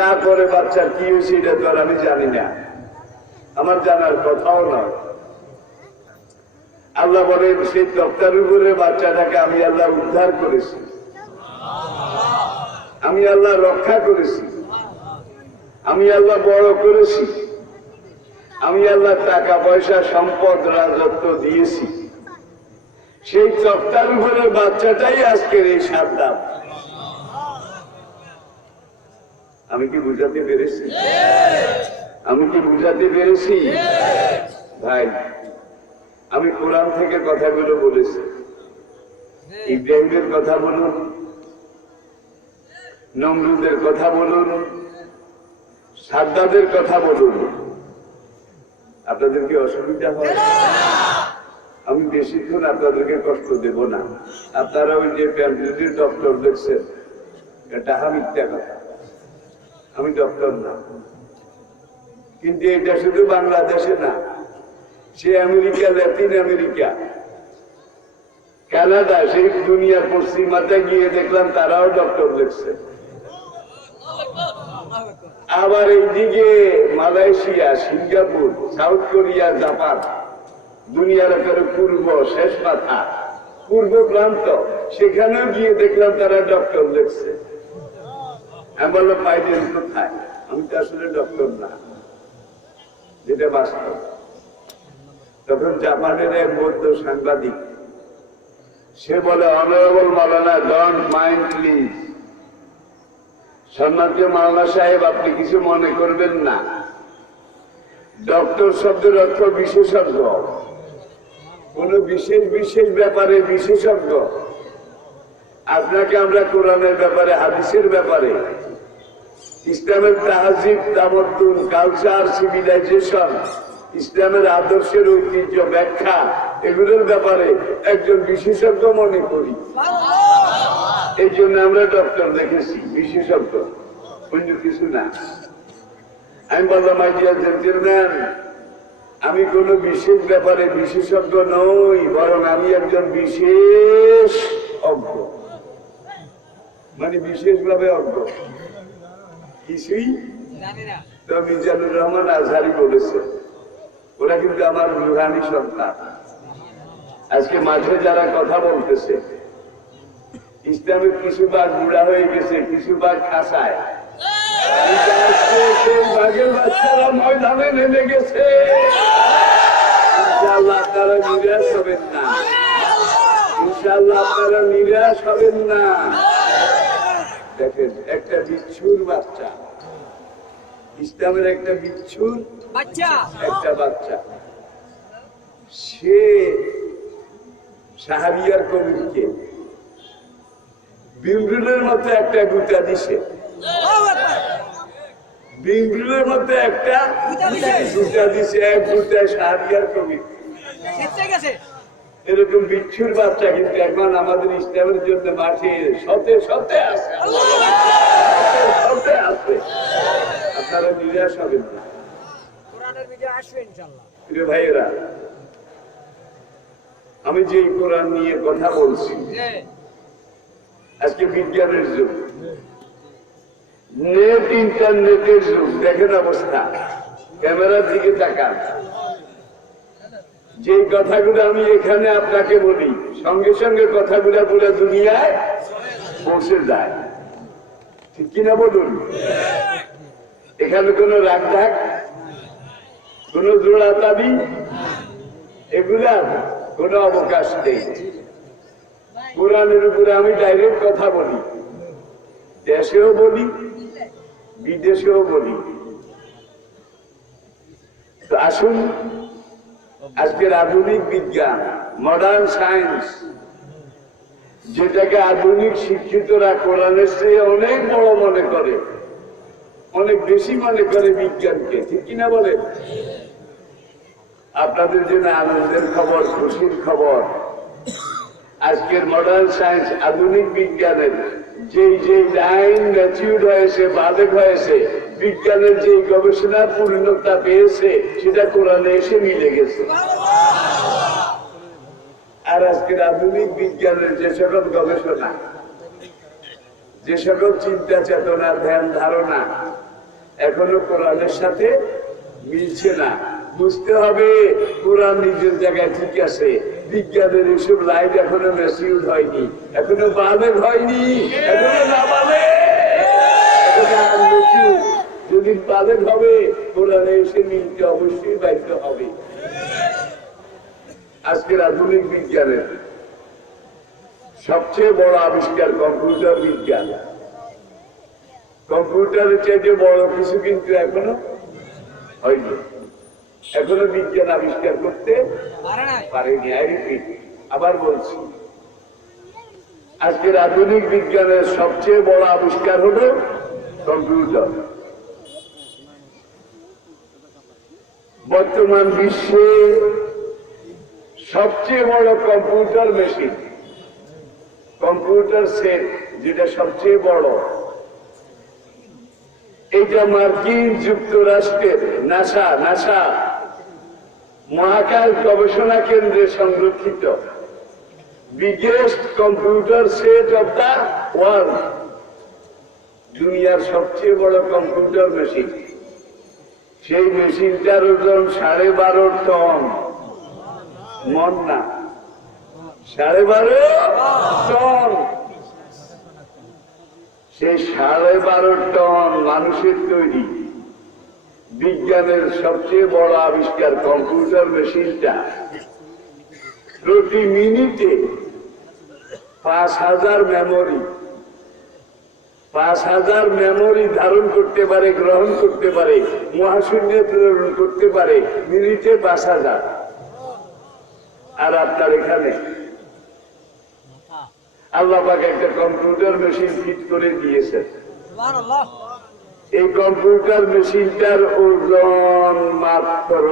তারপরে বাচ্চার কি হয়েছে এটা তো আর আমি জানি না, আমার জানার কথাও নয়। আল্লাহ বলেন সেই তক্তার উপরে বাচ্চাটাকে আমি আল্লাহ উদ্ধার করেছি, আমি আল্লাহ রক্ষা করেছি, আমি আল্লাহ বড় করেছি, আমি আল্লাহ টাকা পয়সা সম্পদ রাজত্ব দিয়েছি। সেই তক্তার উপরে বাচ্চাটাই আজকের এই সাদ্দাত। আমি কি বুঝাতে পেরেছি? আমি কি বুঝাতে পেরেছি? ভাই, আমি কোরআন থেকে কথাগুলো বলেছি। ইব্রাহিমের কথা বলুন, নমরুদের কথা বলুন, সাদ্দাদের কথা বলুন, আপনাদের কি অসুবিধা হয়? আমি বেশিক্ষণ আপনাদেরকে কষ্ট দেব না। আপনারা ওই যে প্যান্ট্রির ডক্টর দেখছেন, এটা মিথ্যা কথা। আমি ডক্টর না, কিন্তু এটা শুধু বাংলাদেশে না, সে আমেরিকা, ল্যাটিন আমেরিকা, কানাডা, সেই দুনিয়ার পশ্চিমাতে গিয়ে দেখলাম তারাও ডক্টর দেখছে। আবার এইদিকে Malaysia, Singapore, south Korea, Japan, দুনিয়ার একেবারে পূর্ব শেষ মাথা, পূর্ব প্রান্ত, সেখানেও গিয়ে দেখলাম তারা ডক্টর দেখছে। আমি বললাম পাইলেন কোথায়? আমি তো আসলে ডক্টর না, যেটা বাস্তব। তখন জাপানের এক বৌদ্ধ সাংবাদিক, সে বলে, honourable Maulana, don't mind please. সম্মানীয় মাওলানা সাহেব, আপনি কিছু মনে করবেন না। ডক্টর শব্দের অর্থ বিশেষজ্ঞ, কোন বিশেষ ব্যাপারে বিশেষজ্ঞ। আপনাকে আমরা কোরআনের ব্যাপারে, হাদিসের ব্যাপারে, ইসলামের তাহজিব, তামাদ্দুন, কালচার, সিভিলাইজেশন, ইসলামের আদর্শের ঐতিহ্য, ব্যাখ্যা, এগুলোর ব্যাপারে একজন বিশেষজ্ঞ মনে করি। এই জন্য আমরা ডক্টর দেখেছি, বিশেষজ্ঞ, অন্য কিছু না। আমি বললাম, মাই ডিয়ার জেন্টলম্যান, আমি কোন বিশেষ ব্যাপারে বিশেষজ্ঞ নই, বরং আমি একজন বিশেষ অজ্ঞ, মানে বিশেষভাবে অজ্ঞ, কিছুই তো। মিজানুর রহমান আজহারি বলেছে, ওরা কিন্তু আমার রুহানি সন্তান। আজকে মাঝে যারা কথা বলতেছে, ইসলামের কিছু ভাগ বুড়া হয়ে গেছে, কিছু ভাগ খাসায়, বাঘের বাচ্চারা ময়দানে নেমে গেছে। ইনশাআল্লাহ আপনারা নিরাশ হবেন না, ইনশাআল্লাহ আপনারা নিরাশ হবেন না। দেখেন, একটা বিচ্ছুর বাচ্চা, ইসলামের একটা বিচ্ছুর একটা বাচ্চা, সে সাহাবিয়ার কবিরকে বিমরুলের মতো একটা গুতা দিছে। বিংগুলের মধ্যে একটা দুটা দিছে, এক দুটায় সাহারিয়ার কবি এরকম বিচ্ছুর বাচ্চা কিন্তু এখন আমাদের ইসলামের জন্য মাঠে সতে সতে আছে, সতে আছে। আপনারা নিরাশ হবেন না প্রিয় ভাইয়েরা। আমি যে কোরআন নিয়ে কথা বলছি, আজকে বিজ্ঞানের যুগ, নেট ইন্টারনেটের যুগ। দেখেন অবস্থা, ক্যামেরার দিকে তাকান। যে কথাগুলো আমি এখানে আপনাকে বলি, সঙ্গে সঙ্গে কথাগুলো পুরো দুনিয়ায় পৌঁছে যায়, ঠিক কিনা বলুন? এখানে কোনো রাগ ঢাক, কোন জোড়াতাবি, এগুলার কোনো অবকাশ নেই। কোরআনের উপরে আমি ডাইরেক্ট কথা বলি, দেশেও বলি, বিদেশেও বলি। তো আসুন, আজকের আধুনিক বিজ্ঞান, মডার্ন সায়েন্স, যেটাকে আধুনিক শিক্ষিতরা কোরআনের চেয়ে অনেক বড় মনে করে, অনেক বেশি মনে করে বিজ্ঞানকে, ঠিক কিনা বলে? আপনাদের জন্য আনন্দের খবর, খুশির খবর, আজকের মডার্ন সায়েন্স, আধুনিক বিজ্ঞানের যে লাইন ম্যাচিউর হয়েছে, বালেক হয়েছে, বিজ্ঞানের যে গবেষণা পূর্ণতা পেয়েছে, সেটা কোরআনে এসে মিলে গেছে। আর আজকের আধুনিক বিজ্ঞানের যে সকল গবেষণা, যে সকল চিন্তা চেতনা, ধ্যান ধারণা এখনো কোরআনের সাথে মিলছে না। বুঝতে হবে কোরআন নিজের জায়গায় ঠিক আছে, বিজ্ঞানের এসব লাইন এখনো ম্যাচিউর হয়নি, এখনো বালেগ হয়নি, এখনো না বালে। যদি বালেগ হবে, কোরআনে এসে মিলতে অবশ্যই বাধ্য হবে। আজকের আধুনিক বিজ্ঞানের সবচেয়ে বড় আবিষ্কার কম্পিউটার বিজ্ঞান। কম্পিউটারের চাইতে বড় কিছু কিন্তু এখনো হয়নি, এখনো বিজ্ঞান আবিষ্কার করতে পারেনি। আবার বলছি, আজকের আধুনিক বিজ্ঞানের সবচেয়ে বড় আবিষ্কার হলো কম্পিউটার। বর্তমান বিশ্বে সবচেয়ে বড় কম্পিউটার মেশিন, কম্পিউটার সেট, যেটা সবচেয়ে বড়, এটা মার্কিন যুক্তরাষ্ট্রের নাসা মহাকাশ গবেষণা কেন্দ্রে সংরক্ষিত biggest computer set of the world, দুনিয়ার সবচেয়ে বড় কম্পিউটার মেশিন। সেই মেশিনটার ওজন 12.5 টন, মন না, 12.5 টন। সেই 12.5 টন মানুষের তৈরি বিজ্ঞানের সবচেয়ে বড় আবিষ্কার কম্পিউটার মেশিনটা প্রতি মিনিটে 5000 মেমোরি, 5000 মেমোরি ধারণ করতে পারে, গ্রহণ করতে পারে, মহাশূন্যে প্রেরণ করতে পারে, মিনিটে 5000। আর আপনার এখানে আল্লাহ পাক একটা কম্পিউটার মেশিন ফিট করে দিয়েছে। এই কম্পিউটার মেশিনটার ওজন মাত্র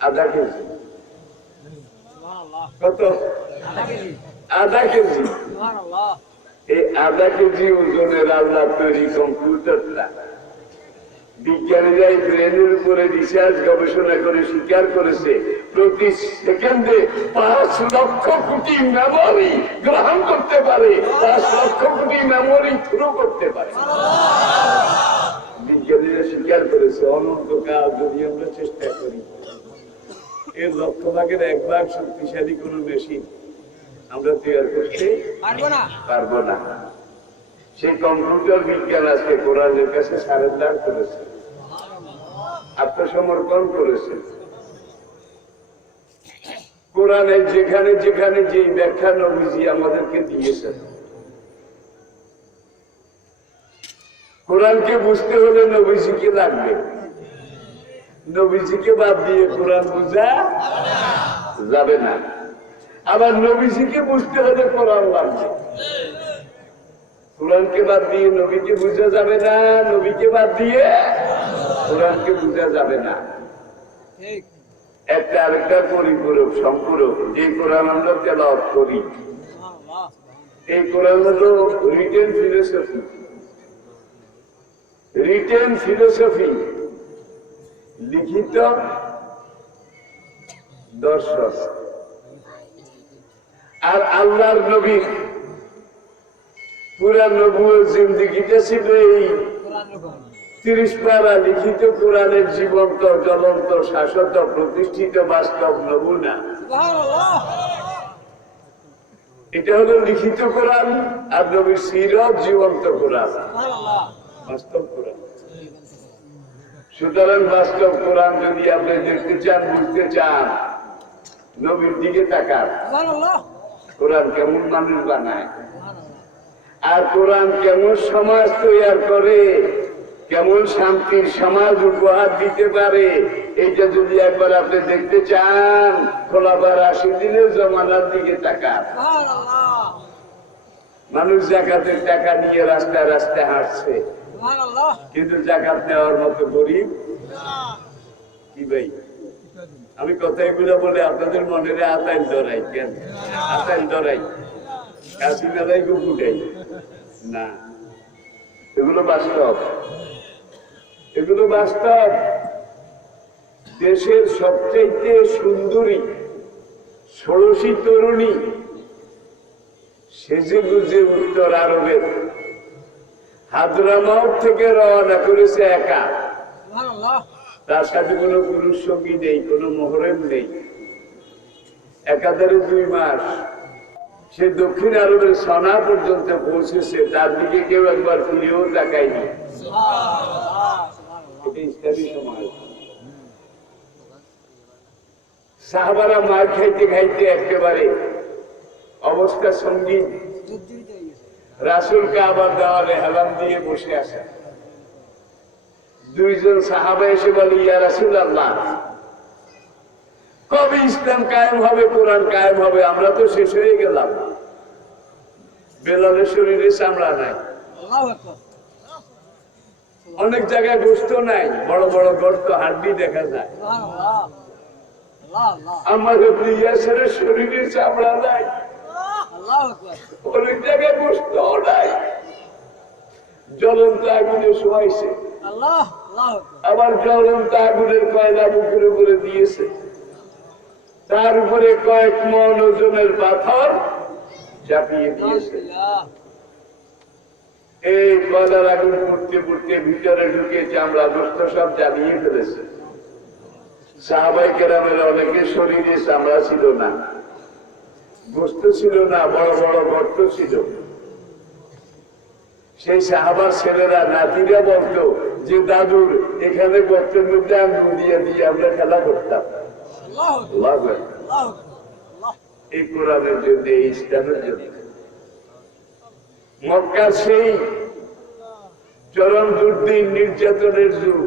আধা কেজি। কত? আধা কেজি। এই আধা কেজি ওজনের আল্লাহ তৈরি কম্পিউটারটা বিজ্ঞানীরাই ব্রেনের উপরে রিসার্চ গবেষণা করে স্বীকার করেছে প্রতি সেকেন্ডে 5 লক্ষ কোটি মেমোরি গ্রহণ করতে পারে, 5 লক্ষ কোটি মেমোরি থ্রো করতে পারে। বিজ্ঞানীরা স্বীকার করেছে অনন্তকাল যদি আমরা চেষ্টা করি, এর 1/1 শক্তিশালী কোন মেশিন আমরা তৈরি করতে পারবো না। সেই কম্পিউটার বিজ্ঞান আজকে কোরআনের কাছে সারেন্ডার করেছে, আত্মসমর্পণ করেছে। কোরআনের যেখানে যেখানে যে ব্যাখ্যা নবীজি আমাদেরকে দিয়েছেন, কোরআনকে বুঝতে হলে নবীজিকে লাগবে, নবীজিকে বাদ দিয়ে কোরআন বোঝা যাবে না। আবার নবীজিকে বুঝতে হলে কোরআন লাগবে। কোরআনকে বাদ দিয়ে নবীকে বুঝা যাবে না, নবীকে বাদ দিয়ে কোরআনকে বুঝা যাবে না। একটা আরেকটা পরিপূরক সম্পূরক। যে কোরআন আমরা তেলাওয়াত করি, এই কোরআন হলো রিটেন ফিলোসফি। রিটেন ফিলোসফি, লিখিত দর্শন। আর আল্লাহর নবীর পুরা নবুয়ত জিন্দেগিটা ছিল এই 30 পারা লিখিত কোরআনের জীবন্ত জ্বলন্ত শাশ্বত প্রতিষ্ঠিত বাস্তব নমুনা। এটা হলো লিখিত কোরআন, আর নবীর সিরত জীবন্ত কোরআন, বাস্তব কোরআন। সুতরাং বাস্তব কোরআন যদি আপনি দেখতে চান, বুঝতে চান, নবীর দিকে তাকান। কোরআন কেমন মানুষ বানায়, আর কোরআন কেমন সমাজ তৈরি করে, কেমন শান্তির সমাজ উপহার দিতে পারে, এইটা যদি একবার আপনি দেখতে চান, খোলাবার 80 দিনের জমানার দিকে তাকান। মানুষ জাকাতের টাকা নিয়ে রাস্তায় রাস্তায় হাঁটছে, কিন্তু জাকাত নেওয়ার মতো গরিব কি ভাই? আমি কথাই বলে আপনাদের মনের আতাইন ধরাই, কেন আতাইন ধরাই, কাশি মেলাই গুপুটাই না। এগুলো বাস্তব, এগুলো বাস্তব। দেশের সবচেয়ে সুন্দরী ষোড়শী তরুণী সেজে গুজে উত্তর আরবের হাদরামাউত থেকে রওনা করেছে একা। তার সাথে কোনো পুরুষ সঙ্গী নেই, কোনো মোহরেম নেই। একাধারে 2 মাস সে দক্ষিণ আরবের সনা পর্যন্ত পৌঁছেছে, তার দিকে কেউ একবার ফিরেও তাকায়নি। এটা ইসলামী সমাজ। সাহাবারা মার খাইতে খাইতে একেবারে অবস্থা সঙ্গীত, রাসূলকে আবার দেওয়ালে হেলান দিয়ে বসে আছে। 2 জন সাহাবা এসে বলে, ইয়া রাসূলুল্লাহ, কবে ইসলাম কায়েম হবে, কোরআন কায়েম হবে? আমরা তো শেষ হয়ে গেলাম। বেলালের শরীরে চামড়া নাই, অনেক জায়গায় গোশত নাই, বড় বড় গর্ত, হাড্ডি দেখা যায়। আমার ইয়াসেরের শরীরে চামড়া নাই, অনেক জায়গায় গোশত নাই, জ্বলন্ত আগুনে শোয়াইছে, আবার জ্বলন্ত আগুনের কয়লা মুখের উপরে দিয়েছে, তার উপরে কয়েক মণ ওজনের পাথর চাপিয়ে দিয়েছে। এই কয়লার আগুন পড়তে পড়তে ভিতরে ঢুকে চামড়া গোশত সব জ্বালিয়ে ফেলেছে। সাহাবায়ে কেরামের অনেকের শরীরে চামড়া ছিল না, গোশত ছিল না, বড় বড় গর্ত ছিল। সেই সাহাবার ছেলেরা, নাতিরা বলতো যে, দাদুর এখানে গর্তের মধ্যে আঙ্গুল দিয়ে দিয়ে আমরা খেলা করতাম। এই কোরআনের জন্য, এই ইসলামের জন্য। মক্কার সেই চরম দুর্দিন নির্যাতনের যুগ,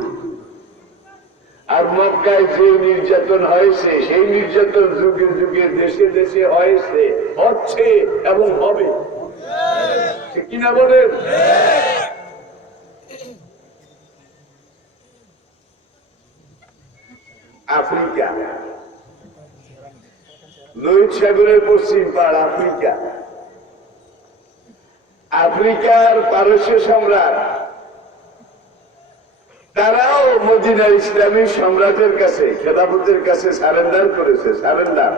আর মক্কায় যে নির্যাতন হয়েছে, সেই নির্যাতন যুগে যুগে দেশে দেশে হয়েছে, হচ্ছে এবং হবে। ঠিক কিনা বলেন? আফ্রিকা, লোহিত সাগরের পশ্চিম পাড় আফ্রিকা। আফ্রিকার পারস্য সম্রাট, তারাও মদিনার ইসলামী সম্রাটের কাছে, খেলাফতের কাছে সারেন্ডার করেছে, সারেন্ডার,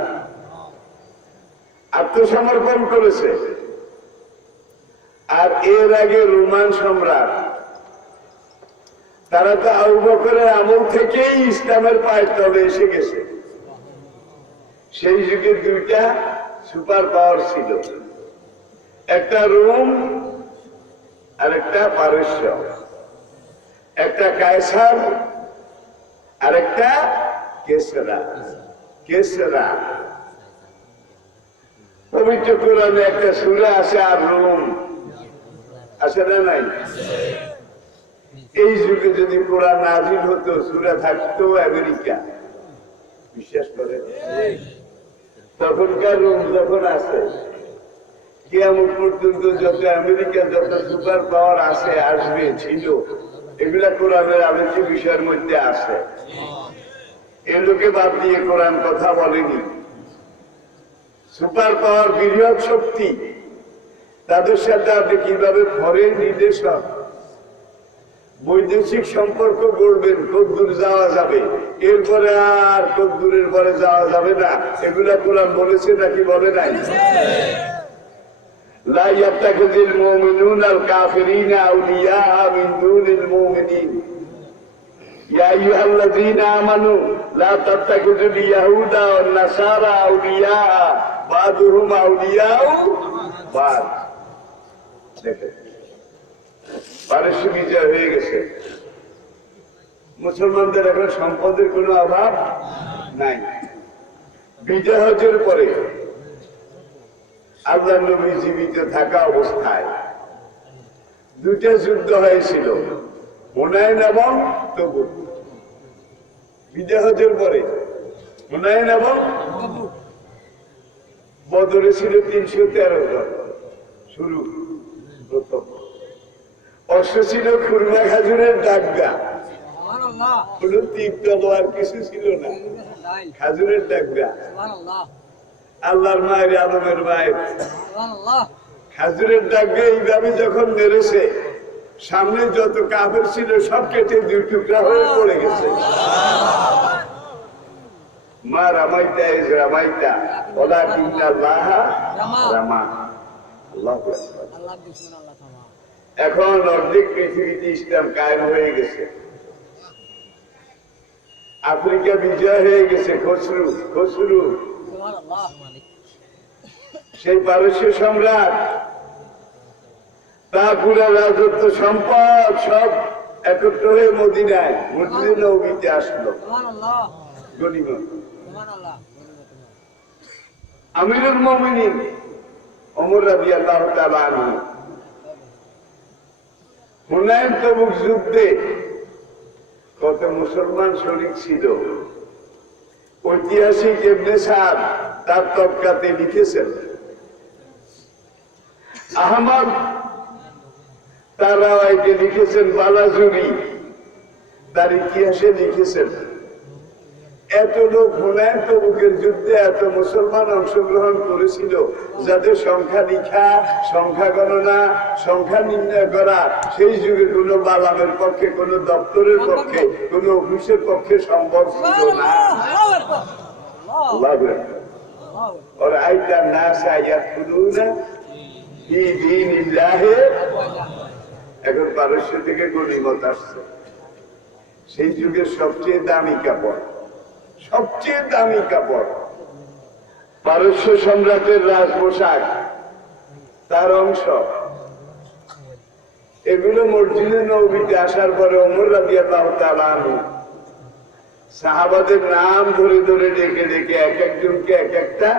আত্মসমর্পণ করেছে। আর এর আগে রোমান সম্রাট, তারা তো আবু বকরের আমল থেকেই ইসলামের পায়ের তলে এসে গেছে। সেই যুগে 2টা সুপার পাওয়ার ছিল, একটা রোম আর একটা পারস্য, একটা কায়সার আর একটা কেসরা। কেসরা পবিত্র কোরআনে একটা সূরা আছে, আর রোম আছে না নাই? এই যুগে যদি কোরআন নাযিল হতো, সূরা থাকতো আমেরিকা, বিশ্বাস করে? তখনকার রোম যখন আছে, কিয়ামত পর্যন্ত যত আমেরিকা যত সুপার পাওয়ার আছে আসবে ছিল এগুলা কোরআনের আলোচ্য বিষয়ের মধ্যে আছে। এই লোকে বাদ দিয়ে কোরআন কথা বলেনি। সুপার পাওয়ার বৃহৎ শক্তি, তাদের সাথে আপনি কিভাবে ফরেন রিলেশন বৈদেশিক সম্পর্ক গড়বেন, কদ্দূর যাওয়া যাবে, এরপরে আর কদ্দূরের পরে যাওয়া যাবে না, এগুলা কোরআন বলেছে নাকি বলে নাই? লা ইয়াত্তাখিযুল মুমিনুনা আল কাফিরিনা আউলিয়া মিন দুনিল মুমিনিন ইয়া আইয়ুহাল্লাযীনা আমানু লা তাত্তাখিযুল ইয়াহুদা ওয়ান নাসারা আউলিয়া বাদুহুম আউলিয়াউ বাদ। দেখেন পারস্য বিজয় হয়ে গেছে, মুসলমানদের এখন সম্পদের কোনো অভাব নাই। বিজয় হজের পরে আল্লাহ নবী জীবিত থাকা অবস্থায় দুইটা যুদ্ধ হয়েছিল, হুনাইন এবং তবুক। বিজয় হজের পরে হুনাইন এবং বদরে ছিল 313 জন শুরু প্রথম। অশ্ব ছিল খুরমা খাজুরের ডাকগা, কোন তীর তলোয়ার কিছু ছিল না, খাজুরের ডাকগা। আল্লাহর মায়ের আদমের মায়ের খাজুরের ডাকগা এইভাবে যখন মেরেছে, সামনে যত কাফের ছিল সব কেটে দুই টুকরা হয়ে পড়ে গেছে। মা রামাইতা ইজ রামাইতা ওয়ালাকিন্নাল্লাহ রামা। আল্লাহু আকবার। এখন অর্ধেক পৃথিবীতে ইসলাম কায়েম হয়ে গেছে, আফ্রিকা বিজয় হয়ে গেছে। খসরু সেই পারস্য সম্রাট, তার পুরা রাজত্ব সম্পদ সব একত্র হয়ে মদিনায় মসজিদে নববীতে আসলো গনিমত। আমিরুল মুমিনিন ওমর রাদিয়াল্লাহু তাআলা আনহু হুনাইন তবুক যুদ্ধে কত মুসলমান শরীক ছিল। ঐতিহাসিক ইবনে সাদ তার তবকাতে লিখেছেন, আহমদ তারা লিখেছেন, বালাজুরি তার ইতিহাসে লিখেছেন, এত লোক হুনাইন তবুকের যুদ্ধে এত মুসলমান অংশগ্রহণ করেছিল, যাদের সংখ্যা লিখা, সংখ্যা গণনা, সংখ্যা নির্ণয় করা সেই যুগে কোনো বালামের পক্ষে, কোনো দপ্তরের পক্ষে, কোনো অফিসের পক্ষে সম্ভব ছিল না। ওর আইতা না সাইয়াত খুলুনা ফি দীনিল্লাহ। এখন পারস্য থেকে গনিমত আসছে, সেই যুগের সবচেয়ে দামি কাপড়, সবচেয়ে দামি কাপড় পারস্য সম্রাটের রাজ পোশাক, তার অংশ। এগুলো মসজিদে নববীতে আসার পরে ওমর রাদিয়াল্লাহু তাআলা আনহু সাহাবাদের নাম ধরে ধরে ডেকে ডেকে এক একজনকে এক একটা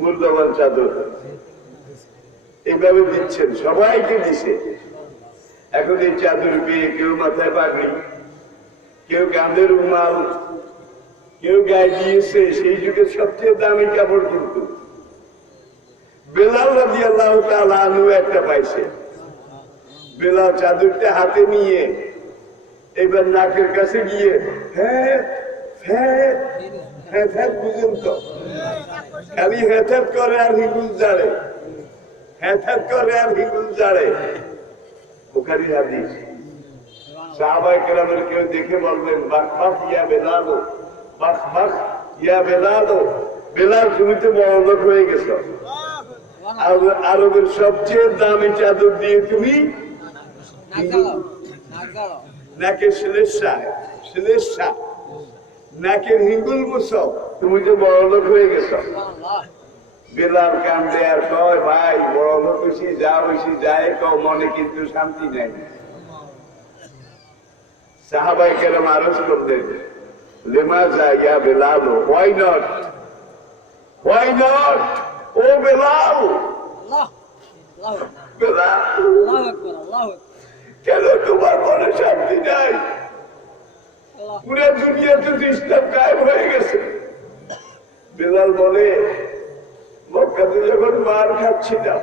মূল্যবান চাদর এইভাবে দিচ্ছেন, সবাইকে দিছে। এখন এই চাদর পেয়ে কেউ মাথায় পাগড়ি, কেউ কাঁধের রুমাল, কেউ গায়ে দিয়েছে সেই যুগের সবচেয়ে দামি কাপড়। কিন্তু বেলাল রাদিয়াল্লাহু তাআলা আনহু একটা পাইছে। বেলাল চাদরটা হাতে নিয়ে এবার নাকের কাছে গিয়ে বুঝেন তো, খালি হ্যাঁ করে আর হিগুল জাড়ে, হ্যাঁ করে আর হিগুল জাড়ে। বুখারী হাদিস। সাহাবায়ে কেরামের কেউ দেখে বলবেন, বাক বাক ইয়া বেলাল, বাক বাক ইয়া বেলাল, বেলাল তুমি তো বড় লোক হয়ে গেছো, আরবের সবচেয়ে দামি চাদর দিয়ে তুমি নাকের শ্লেষা নাকের হিঙ্গুল মুছো, তুমি তো বড় লোক হয়ে গেছো। বেলাল কান্দে আর কয়, ভাই বড় লোক হয়েছি, যা হয়েছি যায় কও, মনে কিন্তু শান্তি নাই। সাহাবায়ে কেরাম আরজ করতেন, লিমাযা ইয়া Belal, why not, why not, ও বেলাল, বেলাল কেন তোমার মনে শান্তি নাই? পুরো দুনিয়াতে ইসলাম কায়েম হয়ে গেছে। বেলাল বলে, মক্কাতে যখন মার খাচ্ছিলাম,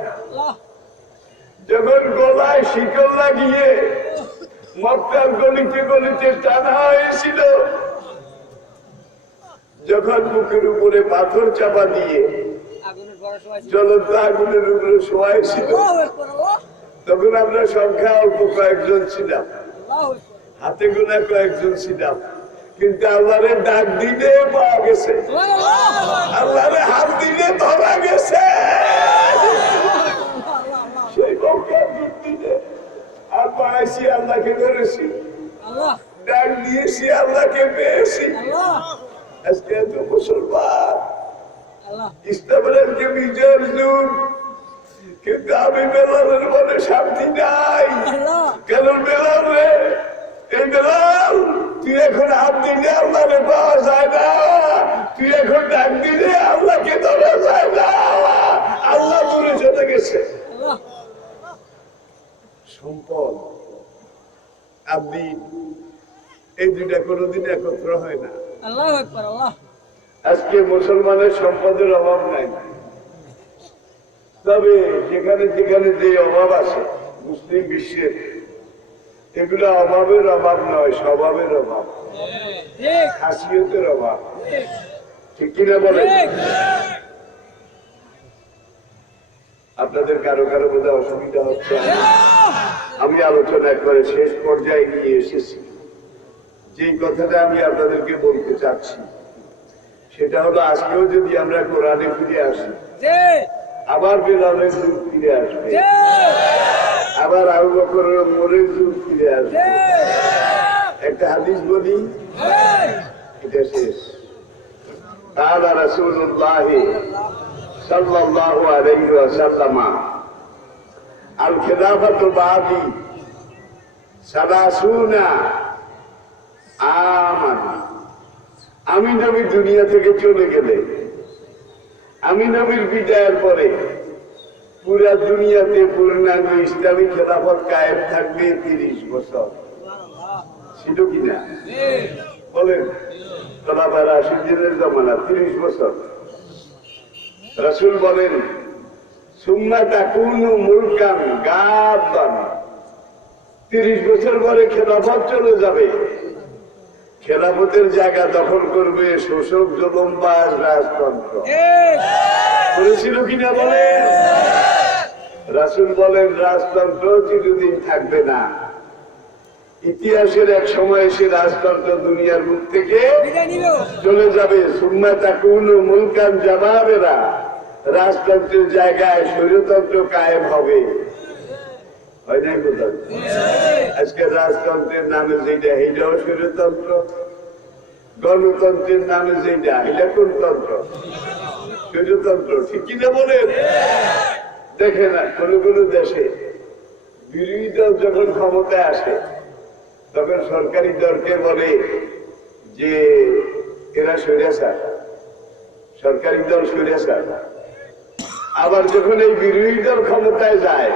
যখন গলায় শিকল লাগিয়ে মক্কার গলিতে গলিতে টানা হয়েছিল, যখন মুখের উপরে পাথর চাপা দিয়ে জ্বলন্ত আগুনের উপরে শোয়াইছিল, তখন আমরা সংখ্যা অল্প কয়েকজন ছিলাম, হাতে গোনা কয়েকজন ছিলাম, কিন্তু আল্লাহরে ডাক দিলে পাওয়া গেছে, আল্লাহরে হাত দিলে ধরা গেছে। সেই মক্কার দিনে আর পাইছি, আল্লাহকে ধরেছি, ডাক দিয়েছি, আল্লাহকে পেয়েছি। আজকে এত মুসলমান ইসলামের বিজয়ের যুগ, কিন্তু আমি বেলালের মনে শান্তি নাই। কারণ বেলাল রে, এই বেলাল তুই এখন হাত দিলে আল্লাহরে পাওয়া যায় না, তুই এখন ডাক দিলে আল্লাহকে ধরা যায় না, আল্লাহ দূরে চলে গেছে। সম্পদ আপনি এই দুইটা কোনোদিন একত্র হয় না। আজকে মুসলমানের সম্পদের অভাব নাই, তবে যেখানে যেখানে যে অভাব আছে মুসলিম বিশ্বের, এগুলো অভাবের অভাব নয়, স্বভাবের অভাব, খাসিয়তের অভাব, ঠিক কিনা বলে? আপনাদের কারো কারো বোধহয় অসুবিধা হচ্ছে। আমি আলোচনা করে শেষ পর্যায়ে নিয়ে এসেছি। যেই কথাটা আমি আপনাদেরকে বলতে চাচ্ছি সেটা হলো, আজকেও যদি আমরা কোরআনে ফিরে আসি, আবার বেলালের যুগ ফিরে আসবে, আবার আবু বকরের ওমরের যুগ ফিরে আসবে। একটা হাদিস বলি, এটা শেষ। قال رسول الله صلى الله عليه وسلم الخلافة بعدي 30 عاما। আমি নবী দুনিয়া থেকে চলে গেলে, আমি নবীর বিদায়ের পরে পুরা দুনিয়াতে পূর্ণাঙ্গ ইসলামী খেলাফত কায়েম থাকবে 30 বছর। ছিল কিনা বলেন? খোলাফায়ে রাশিদিনের জামানা 30 বছর। রাসূল বলেন, সুম্মা তাকুনু মুলকান গাদ্দান, 30 বছর পরে খেলাফত চলে যাবে। খেলাফতের জায়গা দখল করবে শোষক জুলুমবাজ রাজতন্ত্র। বলেছিল কিনা বলেন? রাসূল বলেন, রাজতন্ত্র চিরদিন থাকবে না। ইতিহাসের এক সময় এসে রাজতন্ত্র দুনিয়ার মুখ থেকে চলে যাবে। সুম্মা তাকুনু মুলকান জাবাবেরা, রাজতন্ত্রের জায়গায় স্বৈরতন্ত্র কায়েম হবে। হয় নাই বোধহয়? আজকে রাজতন্ত্রের নামে যেটা, এইটাও স্বৈরতন্ত্র। গণতন্ত্রের নামে যেটা, এটা কোন তন্ত্র? স্বৈরতন্ত্র। ঠিক কিনা বলেন? দেখে না, কোন কোন দেশে বিরোধী দল যখন ক্ষমতায় আসে, তখন সরকারি দলকে বলে যে এরা স্বৈরাচার, সরকারি দল স্বৈরাচার। আবার যখন এই বিরোধী দল ক্ষমতায় যায়,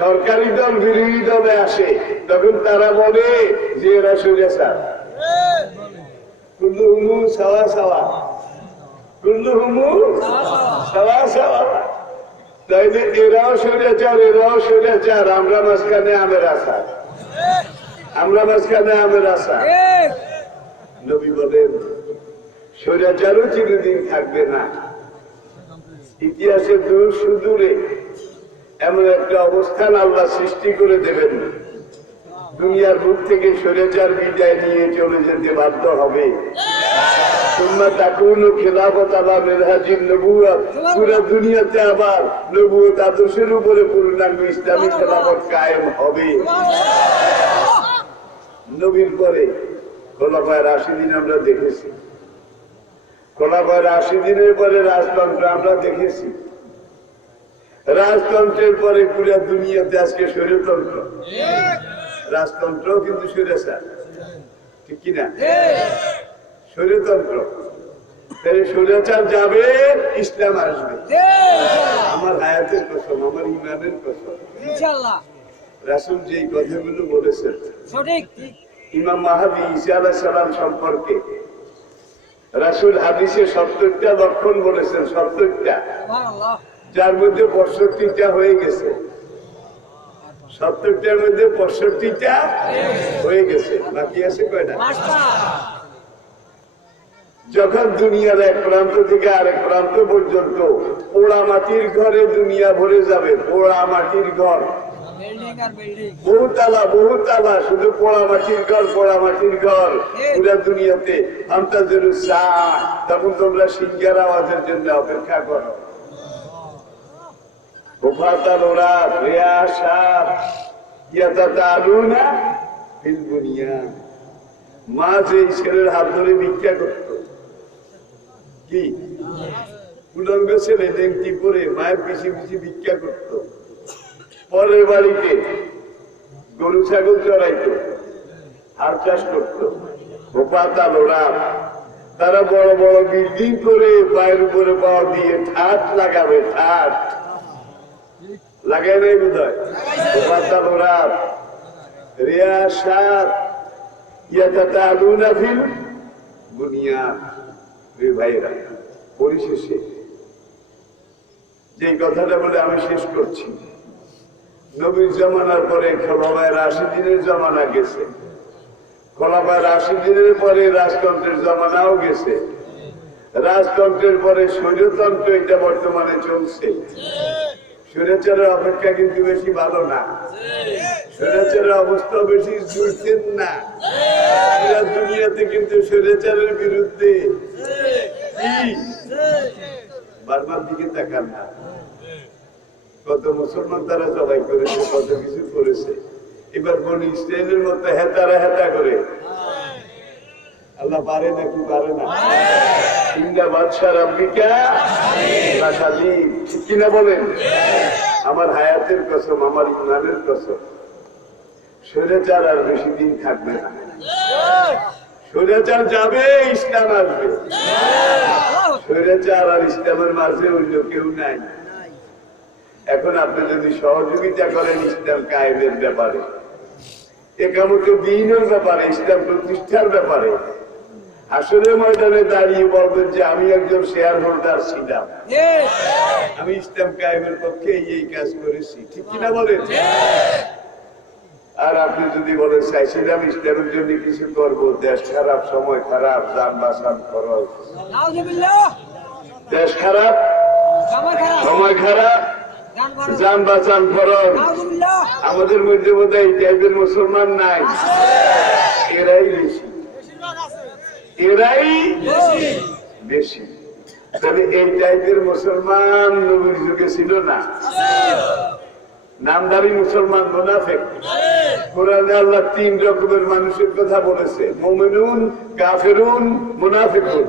সরকারি দল বিরোধী দলে আসে, তখন তারা বলে যে এরা স্বৈরাচার। কুল্লুহুমু সাওয়া সাওয়া, কুল্লুহুমু সাওয়া সাওয়া। তাইলে এরাও স্বৈরাচার, এরাও স্বৈরাচার, আমরা মাঝখানে আমের আশা, আমরা মাঝখানে আমের আশা। নবী বলেন, স্বৈরাচারও চিরদিন থাকবে না। ইতিহাসের দূর সুদূরে এমন একটা অবস্থান আল্লাহ সৃষ্টি করে দেবেন, দুনিয়ার বুক থেকে স্বৈরাচার বিদায় নিয়ে চলে যেতে বাধ্য হবে। সুম্মা তাকুনু খিলাফত আলা মিনহাজিন নবুওয়াত, পুরো দুনিয়াতে আবার নবুয়ত আদর্শের উপরে পূর্ণাঙ্গ ইসলামী খেলাফত কায়েম হবে। নবীর পরে খোলাফায়ে রাশিদিন আমরা দেখেছি, খোলাফায়ে রাশিদিনের পরে রাজতন্ত্র আমরা দেখেছি, রাজতন্ত্রের পরে পুরো দুনিয়াতে আজকে স্বৈরতন্ত্র। রাজতন্ত্র কিন্তু স্বৈরাচার, ঠিক কিনা? স্বৈরতন্ত্র। তাহলে স্বৈরাচার যাবে, ইসলাম আসবে। আমার হায়াতের কসম, আমার ইমানের কসম। রাসূল যেই কথাগুলো বলেছেন, ইমাম মাহদী ঈসা আলাইহিস সালাম সম্পর্কে রাসূল হাদিসে 70টা লক্ষণ বলেছেন, 70টা, যার মধ্যে 65টা হয়ে গেছে। 70টার মধ্যে 65টা হয়ে গেছে, বাকি আছে কয়টা? যখন দুনিয়ার এক প্রান্ত থেকে আরেক প্রান্ত পর্যন্ত পোড়া মাটির ঘরে দুনিয়া ভরে যাবে, পোড়া মাটির ঘর, বহুতলা বহুতলা, শুধু পোড়া মাটির ঘর, পোড়া মাটির ঘর পুরা দুনিয়াতে। তখন তোমরা সিংহের আওয়াজের জন্য অপেক্ষা করো। মা যে ছেলের হাত ধরে ভিক্ষা করত, কি উলঙ্গ ছেলে লেংটি পরে মায়ের পিছিয়ে পিছিয়ে ভিক্ষা করত, পরের বাড়িতে গরু ছাগল চড়াইত, হার চাষ করত। গোপাতা লোড়া তারা বড় বড় বিল্ডিং করে পায়ের উপরে পাওয়া দিয়ে ঠাট লাগাবে, ঠাট লাগাই নাই বোধ হয়। গোপাতা লোড়া রিয়া সাত ভাইরা, পরিশেষে যে কথাটা বলে আমি শেষ করছি, নবীর জামানার পরে খোলাফায়ে রাশিদিনের জামানা গেছে, খোলাফায়ে রাশিদিনের পরে রাজতন্ত্রের জামানাও গেছে, রাজতন্ত্রের পরে স্বৈরতন্ত্র এটা বর্তমানে চলছে। স্বৈরাচারের অপেক্ষা কিন্তু বেশি ভালো না, স্বৈরাচারের অবস্থা বেশি জুড়ছেন না। দুনিয়াতে কিন্তু স্বৈরাচারের বিরুদ্ধে বারবার দিকে তাকান না। কত মুসলমান তারা জবাই করেছে, কত কিছু করেছে। এবার বনি ইসরায়েলের মতো হেতারা হেতা করে আল্লাহ পারে নাকি পারে না? ইন্না বাদশা রাব্বিকা লাশাদীদ, ঠিক কিনা বলেন? আমার হায়াতের কসম, আমার ইমানের কসম, স্বৈরাচার আর বেশি দিন থাকবে না। স্বৈরাচার যাবে, ইসলাম আসবে। স্বৈরাচার আর ইসলামের মাঝে অন্য কেউ নাই। এখন আপনি যদি সহযোগিতা করেন ইসলাম কায়েমের ব্যাপারে, একামতে দ্বীনের ব্যাপারে, ইসলাম প্রতিষ্ঠার ব্যাপারে, আসলে ময়দানে দাঁড়িয়ে বলবেন যে আমি একজন শেয়ার হোল্ডার ছিলাম, আমি ইসলাম কায়েমের পক্ষে এই কাজ করেছি, ঠিক কিনা বলেন? আর আপনি যদি বলেন চাইছিলাম ইসলামের জন্য কিছু করবো, দেশ খারাপ, সময় খারাপ, যান বাঁচান খরচ, দেশ খারাপ, সময় খারাপ, যান বাঁচান খরচ, আমাদের মধ্যে বোধহয় এই টাইপের মুসলমান নাই। এরাই বেশি, এরাই বেশি। তবে এই টাইপের মুসলমান নবীর যুগে ছিল না। নামধারী মুসলমান মুনাফিক। কোরআনে আল্লাহ 3 রকমের মানুষের কথা বলেছে, মুমিনুন, কাফিরুন, মুনাফিকুন।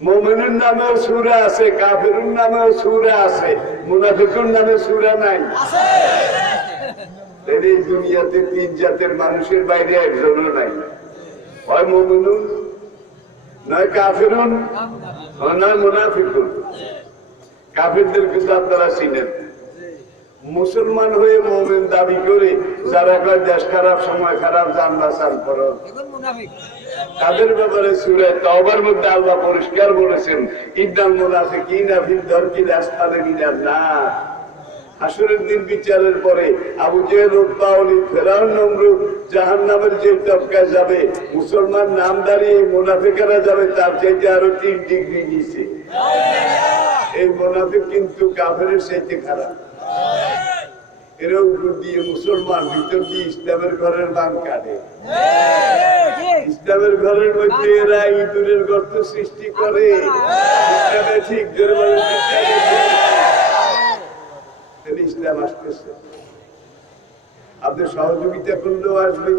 মুমিনুন নামেও সূরা আছে, কাফিরুন নামেও সূরা আছে, মুনাফিকুন নামে সূরা নাই। এই দুনিয়াতে 3 জাতের মানুষের বাইরে একজনও নাই, হয় মুমিনুন, নয় কাফিরুন, নয় মুনাফিকুন। কাফিরদের কিন্তু আপনারা চিনেন। মুসলমান হয়ে মুমিন দাবি করে যারা কয় দেশ খারাপ, সময় খারাপ, যান বাঁচান খরচ, তাদের ব্যাপারে সূরা তাওবার মধ্যে আল্লাহ পরিষ্কার বলেছেন, ইন্নাল মুনাফিকিনা ফি দারকিল আসফালি মিনান নার। হাসরের দিন বিচারের পরে আবু জেহেল, উতবা, ওলীদ, ফিরআউন, নমরুদ জাহান্নামের যে তবকায় যাবে, মুসলমান নামধারী মুনাফিকেরা যাবে তার চাইতে আরো 3 ডিগ্রি নিচে। এই মুনাফিক কিন্তু কাফেরের চাইতে খারাপ। এরা উপর দিয়ে মুসলমান, ভিতর দিয়ে ইসলামের ঘরের বান কাটে। ইসলামের ঘরের মধ্যে এরা ইঁদুরের গর্ত সৃষ্টি করে। ঠিক ইসলাম আসতেছে, আপনি সহযোগিতা করলেও আসবে,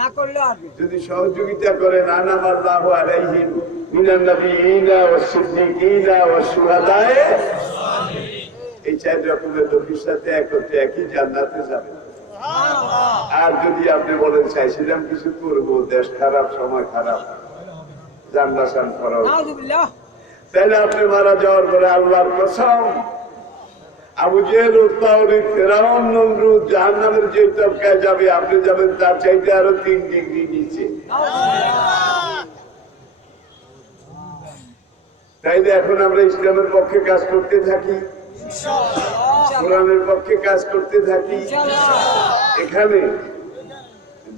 না করলে আসবে। যদি সহযোগিতা করেন, আনাম আল্লাহু আলাইহিম মিনান নাবিয়িনা ওয়াস সিদ্দিকিনা ওয়াস শুহাদায়ে, এই 4 রকমের লোকের সাথে একত্রে একই জান্নাতে যাবেন। আর যদি আপনি বলেন চাইছিলাম কিছু করবো, দেশ খারাপ, সময় খারাপ, যান বাঁচান খরচ, তাহলে আপনি মারা যাওয়ার পরে আল্লাহর কসম আবু জেহেল, উতবা, ওলীদ, ফিরআউন, নমরুদ জাহান্নামের যে তবকায় যাবে, আপনি যাবেন তার চাইতে আরো 3 ডিগ্রি নিচে। তাইলে এখন আমরা ইসলামের পক্ষে কাজ করতে থাকি, কোরআনের পক্ষে কাজ করতে থাকি। এখানে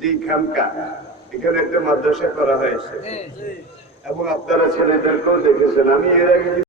যে খানকা, এখানে একটা মাদ্রাসা করা হয়েছে এবং আপনারা ছেলেদেরকেও দেখেছেন। আমি এর আগে